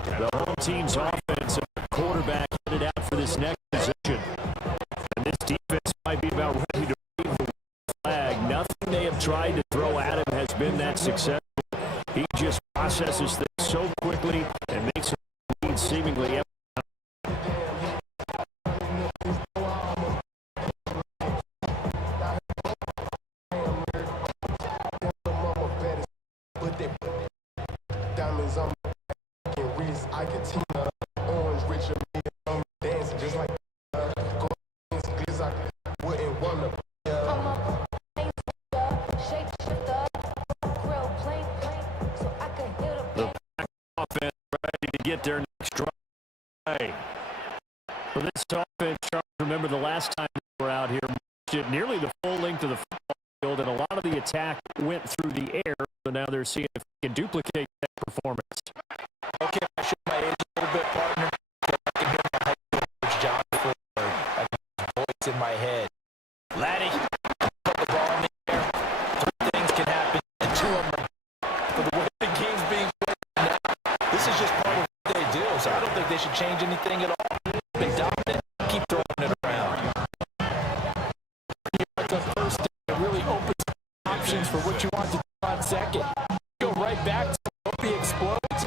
The home team's offense and quarterback headed out for this next possession. And this defense might be about ready to wave the flag. Nothing they have tried to throw at him has been that successful. He just processes things so quickly and makes it lead seemingly every time. Diamonds on my wrist, I can team up. Orange, rich, and dancing just like go against I wouldn't want to. The offense ready to get their next drive. For this offense, Charles, remember the last time they were out here, nearly the full length of the football field, and a lot of the attack went through the air. So now they're seeing if they can duplicate that performance. Okay, I show my age a little bit, partner. I can hear my head coach, John Ford. I can hear his voice in my head. Laddie, put the ball in the air. 3 things can happen, and 2 of them are for the way the game's being played now. This is just part of what they do, so I don't think they should change anything at all. Been dominant, keep throwing it around. That's a first down. It really opens options for what you want to do on second. Go right back to hope he explodes.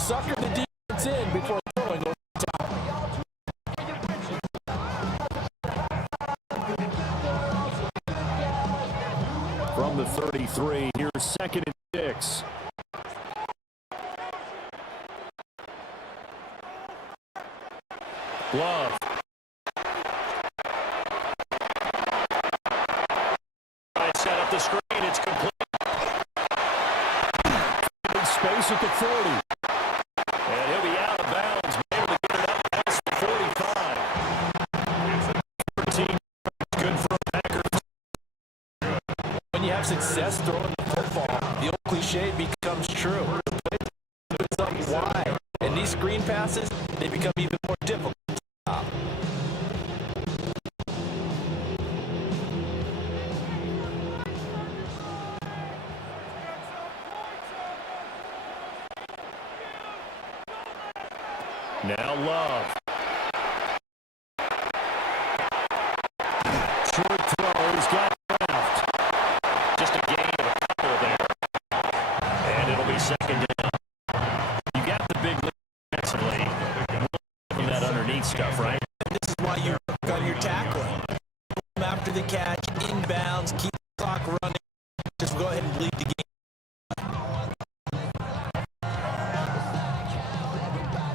Sucker the defense in before throwing over the top. From the 33, here's 2nd and 6. Love. Set up the screen. It's complete. Big space at the 40. And he'll be out of bounds. Able to get it up past the 45. It's a 13. Good for a Packers. When you have success throwing the football, the old cliche becomes true. It's up wide. And these screen passes, they become even more difficult to stop. Now Love. Short throw. He's got left. Just a gain of a couple there. And it'll be second down. You got the big lead defensively from that underneath stuff, right? This is why you work on your tackling. After the catch, inbounds, keep the clock running. Just go ahead and lead the game.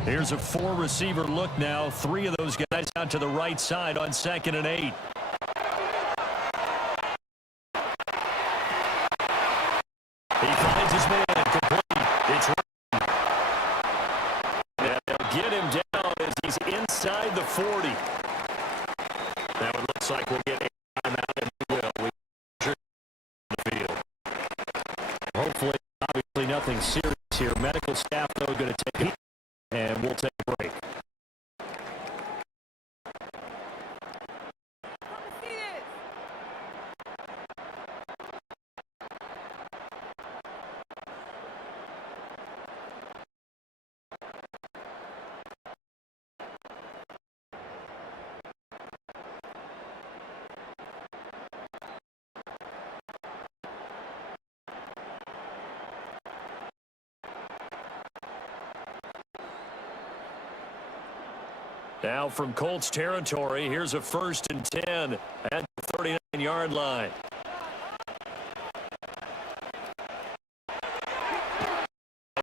Here's a four-receiver look now. Three of those guys out to the right side on 2nd and 8. He finds his man complete. It's right. And they'll get him down as he's inside the 40. Now it looks like we'll get a timeout, and we will. We sure the field. Hopefully, obviously nothing serious here. Medical staff, though, going to take it. And we'll take a break. Now from Colts territory, here's a 1st and 10 at the 39-yard line.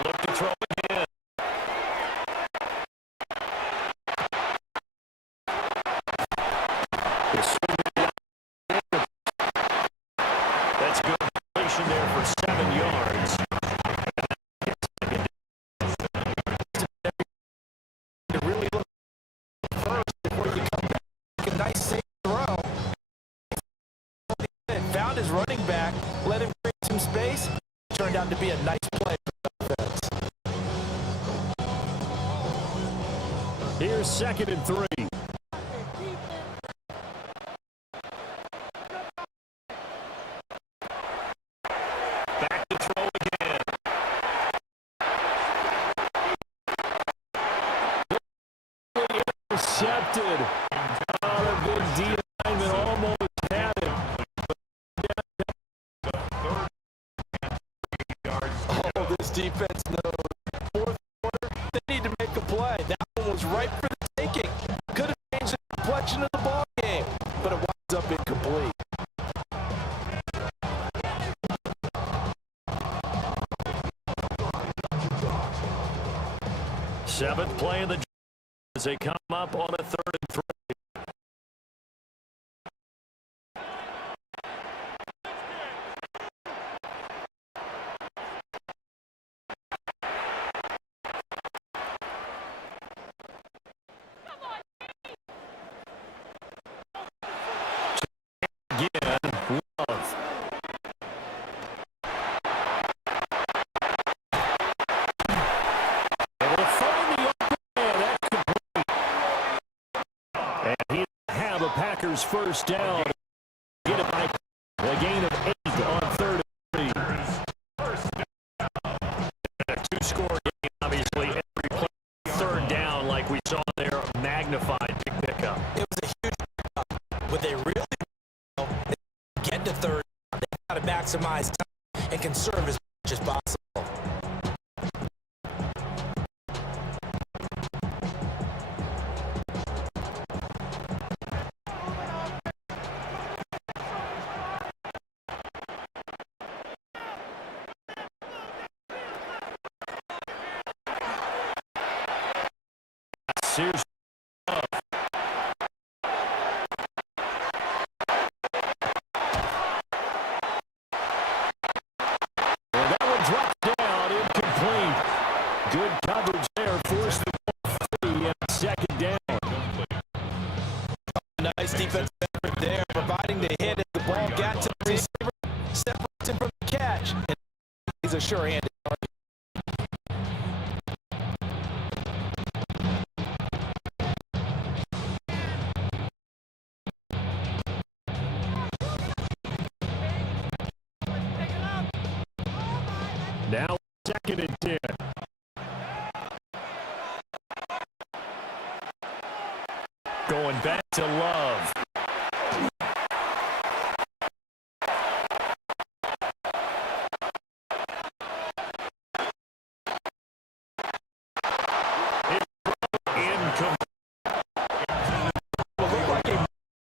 Look to throw again. That's good completion there for 7 yards. Found his running back, let him create some space. Turned out to be a nice play for the offense. Here's 2nd and 3. Back to throw again. Intercepted. Not a good deal. Almost had it. Oh, this defense knows. 4th quarter, they need to make a play. That one was right for the taking. Could have changed the complexion of the ball game, but it winds up incomplete. Seventh play of the as they come up on a 3rd and 3. Love. Able to find the open man. That's complete. And he have a Packers 1st down. Get it by a gain of 8 on 3rd and 3. A 2-score game, obviously. Every play 3rd down, like we saw there, magnified big pickup. It was a huge pickup, but they really get to 3rd. They got to maximize time and conserve as much as possible. Here's Nice defensive effort there, providing the hit as the ball got to the receiver, separates him from the catch, and he's a sure-handed target. Now 2nd and 10. Going back to Love.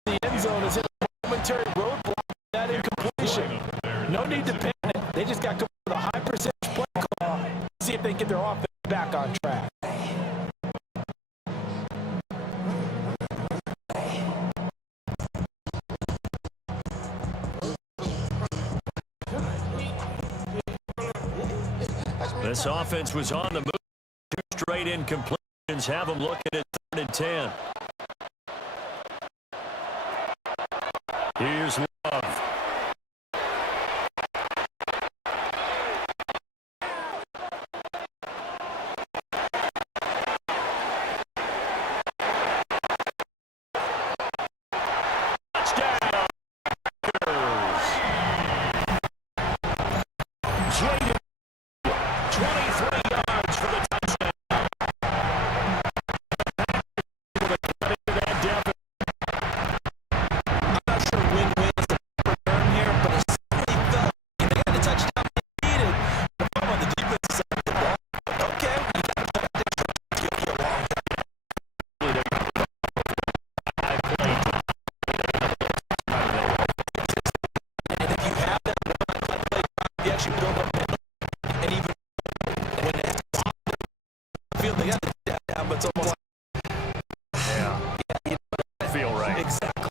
The end zone is hit a momentary roadblock. That incompletion. No need to panic. They just got to with a high percentage play call. See if they get their offense back on track. This offense was on the move. 2 straight incompletions have them looking at 3rd and 10. Here's Love. Touchdown. Jaden, 23 yards for the touchdown. With a credit to that defense. I'm not sure win-win is the proper term here, but it certainly felt like they got the touchdown they needed. The problem on the defensive side of the ball. Okay, you got to put that give you a long time. And if you have that one play, you actually build up momentum. And even when it's on the field, they got the down, but it's almost like, Yeah, feel right. exactly.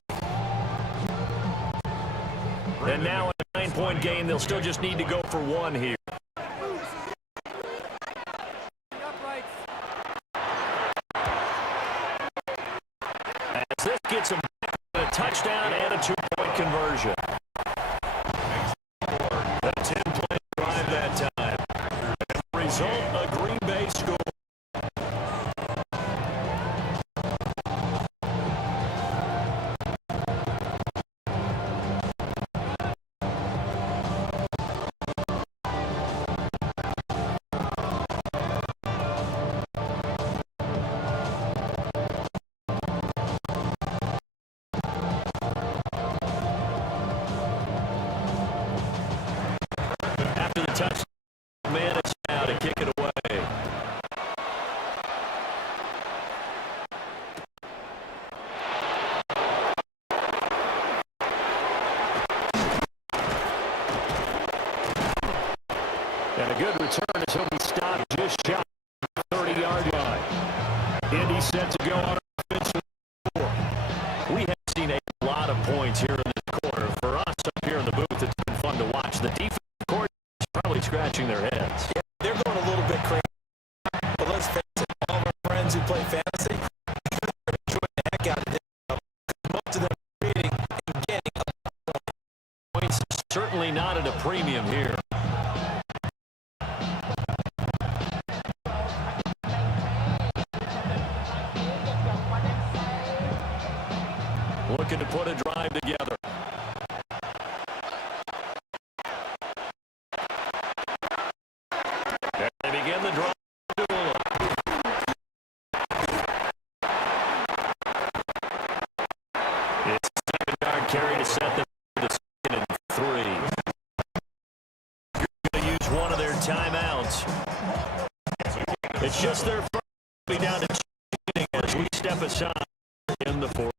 And now in a 9-point game, they'll still just need to go for 1 here. As this gets them a touchdown and a 2-point conversion. A 10-play drive that time. And the result, a Green Bay score. After the touchdown, man, it's now to kick it away. And a good return as he'll be stopped just shy of the 30-yard line. Indy set to go on offense. We have seen a lot of points here in this quarter. For us up here in the booth, it's been fun to watch. The defense court is probably scratching their heads. Yeah, they're going a little bit crazy. But let's face it, all of our friends who play fantasy, they're enjoying the heck out of it. Most of them are creating and getting Points certainly not at a premium here. Looking to put a drive together. And they begin the drive. It's a 7-yard carry to set them for the 2nd and 3. You're going to use one of their timeouts. It's just their first. Be down to cheating as we step aside in the 4th.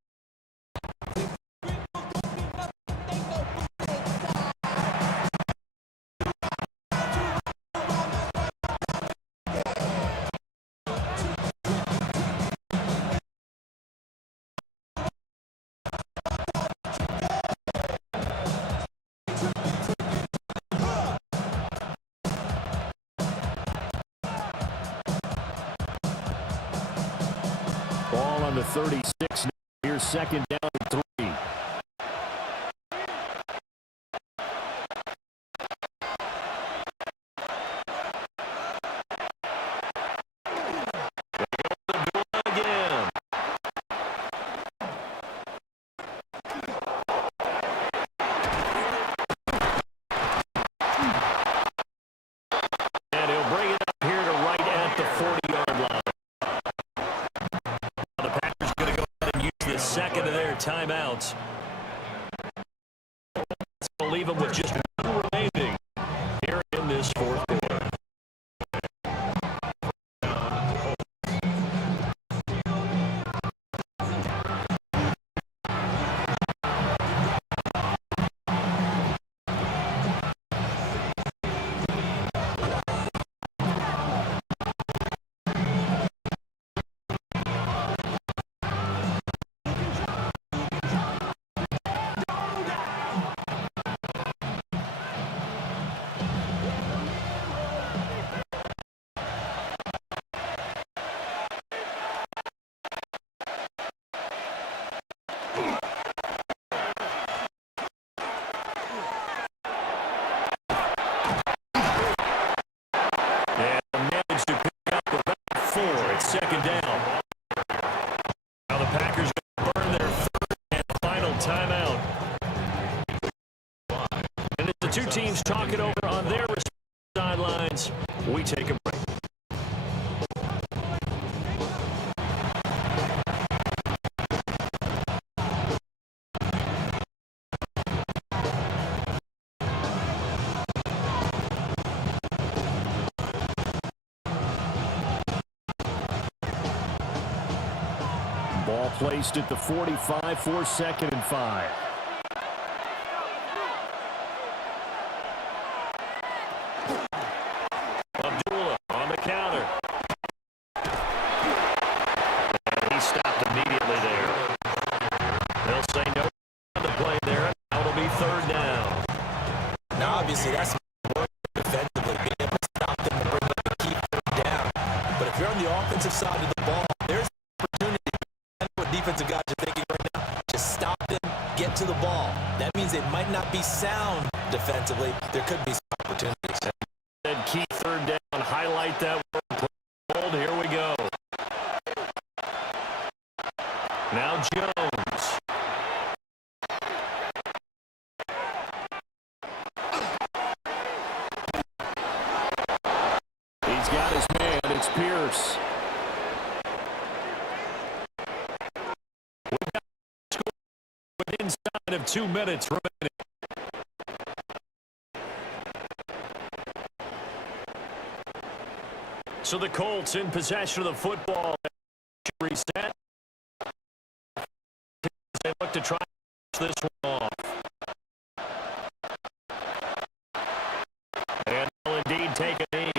Ball on the 36. Here's 2nd down and 3. timeouts. Let's leave them with just one remaining here in this fourth quarter. Second down. Now the Packers going to burn their third and final timeout. And as the two teams talk it over on their respective sidelines, we take a break. Ball placed at the 45 for 2nd and 5. Abdullah on the counter. And he stopped immediately there. They'll say no on the play there. Now it'll be 3rd down. Now, obviously, that's work defensively, being able to stop them and bring them to keep 3rd down. But if you're on the offensive side of the ball, there's opportunity. What defensive guys are thinking right now, just stop them, get to the ball. That means it might not be sound defensively. There could be some opportunities. And key 3rd down, highlight that word. Hold, here we go. Now Jones. He's got his man, it's Pierce. Inside of 2 minutes remaining. So the Colts in possession of the football. Reset. They look to try this one off. And they'll indeed take a knee.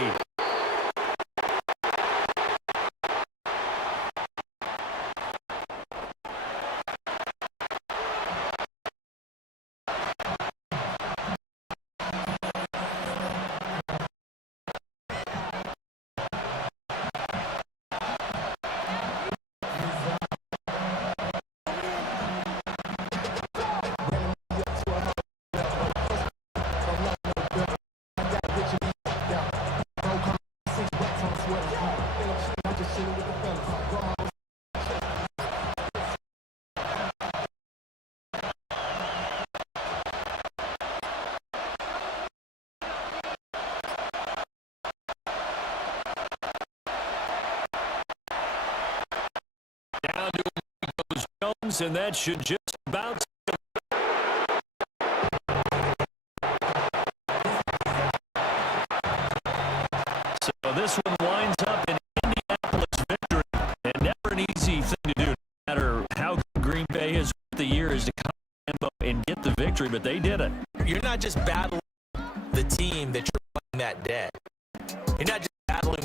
And that should just about. So this one winds up in Indianapolis victory, and never an easy thing to do, no matter how good Green Bay is the year, is to come and get the victory, but they did it. You're not just battling the team that you're playing that day. You're not just battling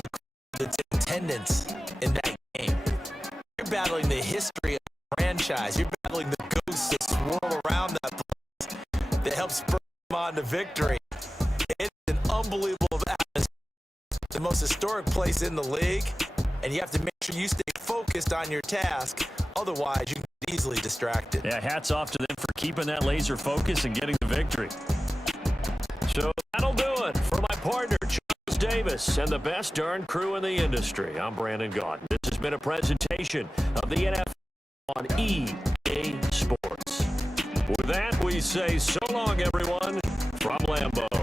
the attendance in that game. You're battling the history of franchise. You're battling the ghosts that swirl around that place that helps spur them on to victory. It's an unbelievable atmosphere. The most historic place in the league, and you have to make sure you stay focused on your task. Otherwise, you can get easily distracted. Yeah, hats off to them for keeping that laser focus and getting the victory. So that'll do it for my partner, Charles Davis, and the best darn crew in the industry. I'm Brandon Gaudin. This has been a presentation of the NFL on EA Sports. With that, we say so long, everyone, from Lambeau.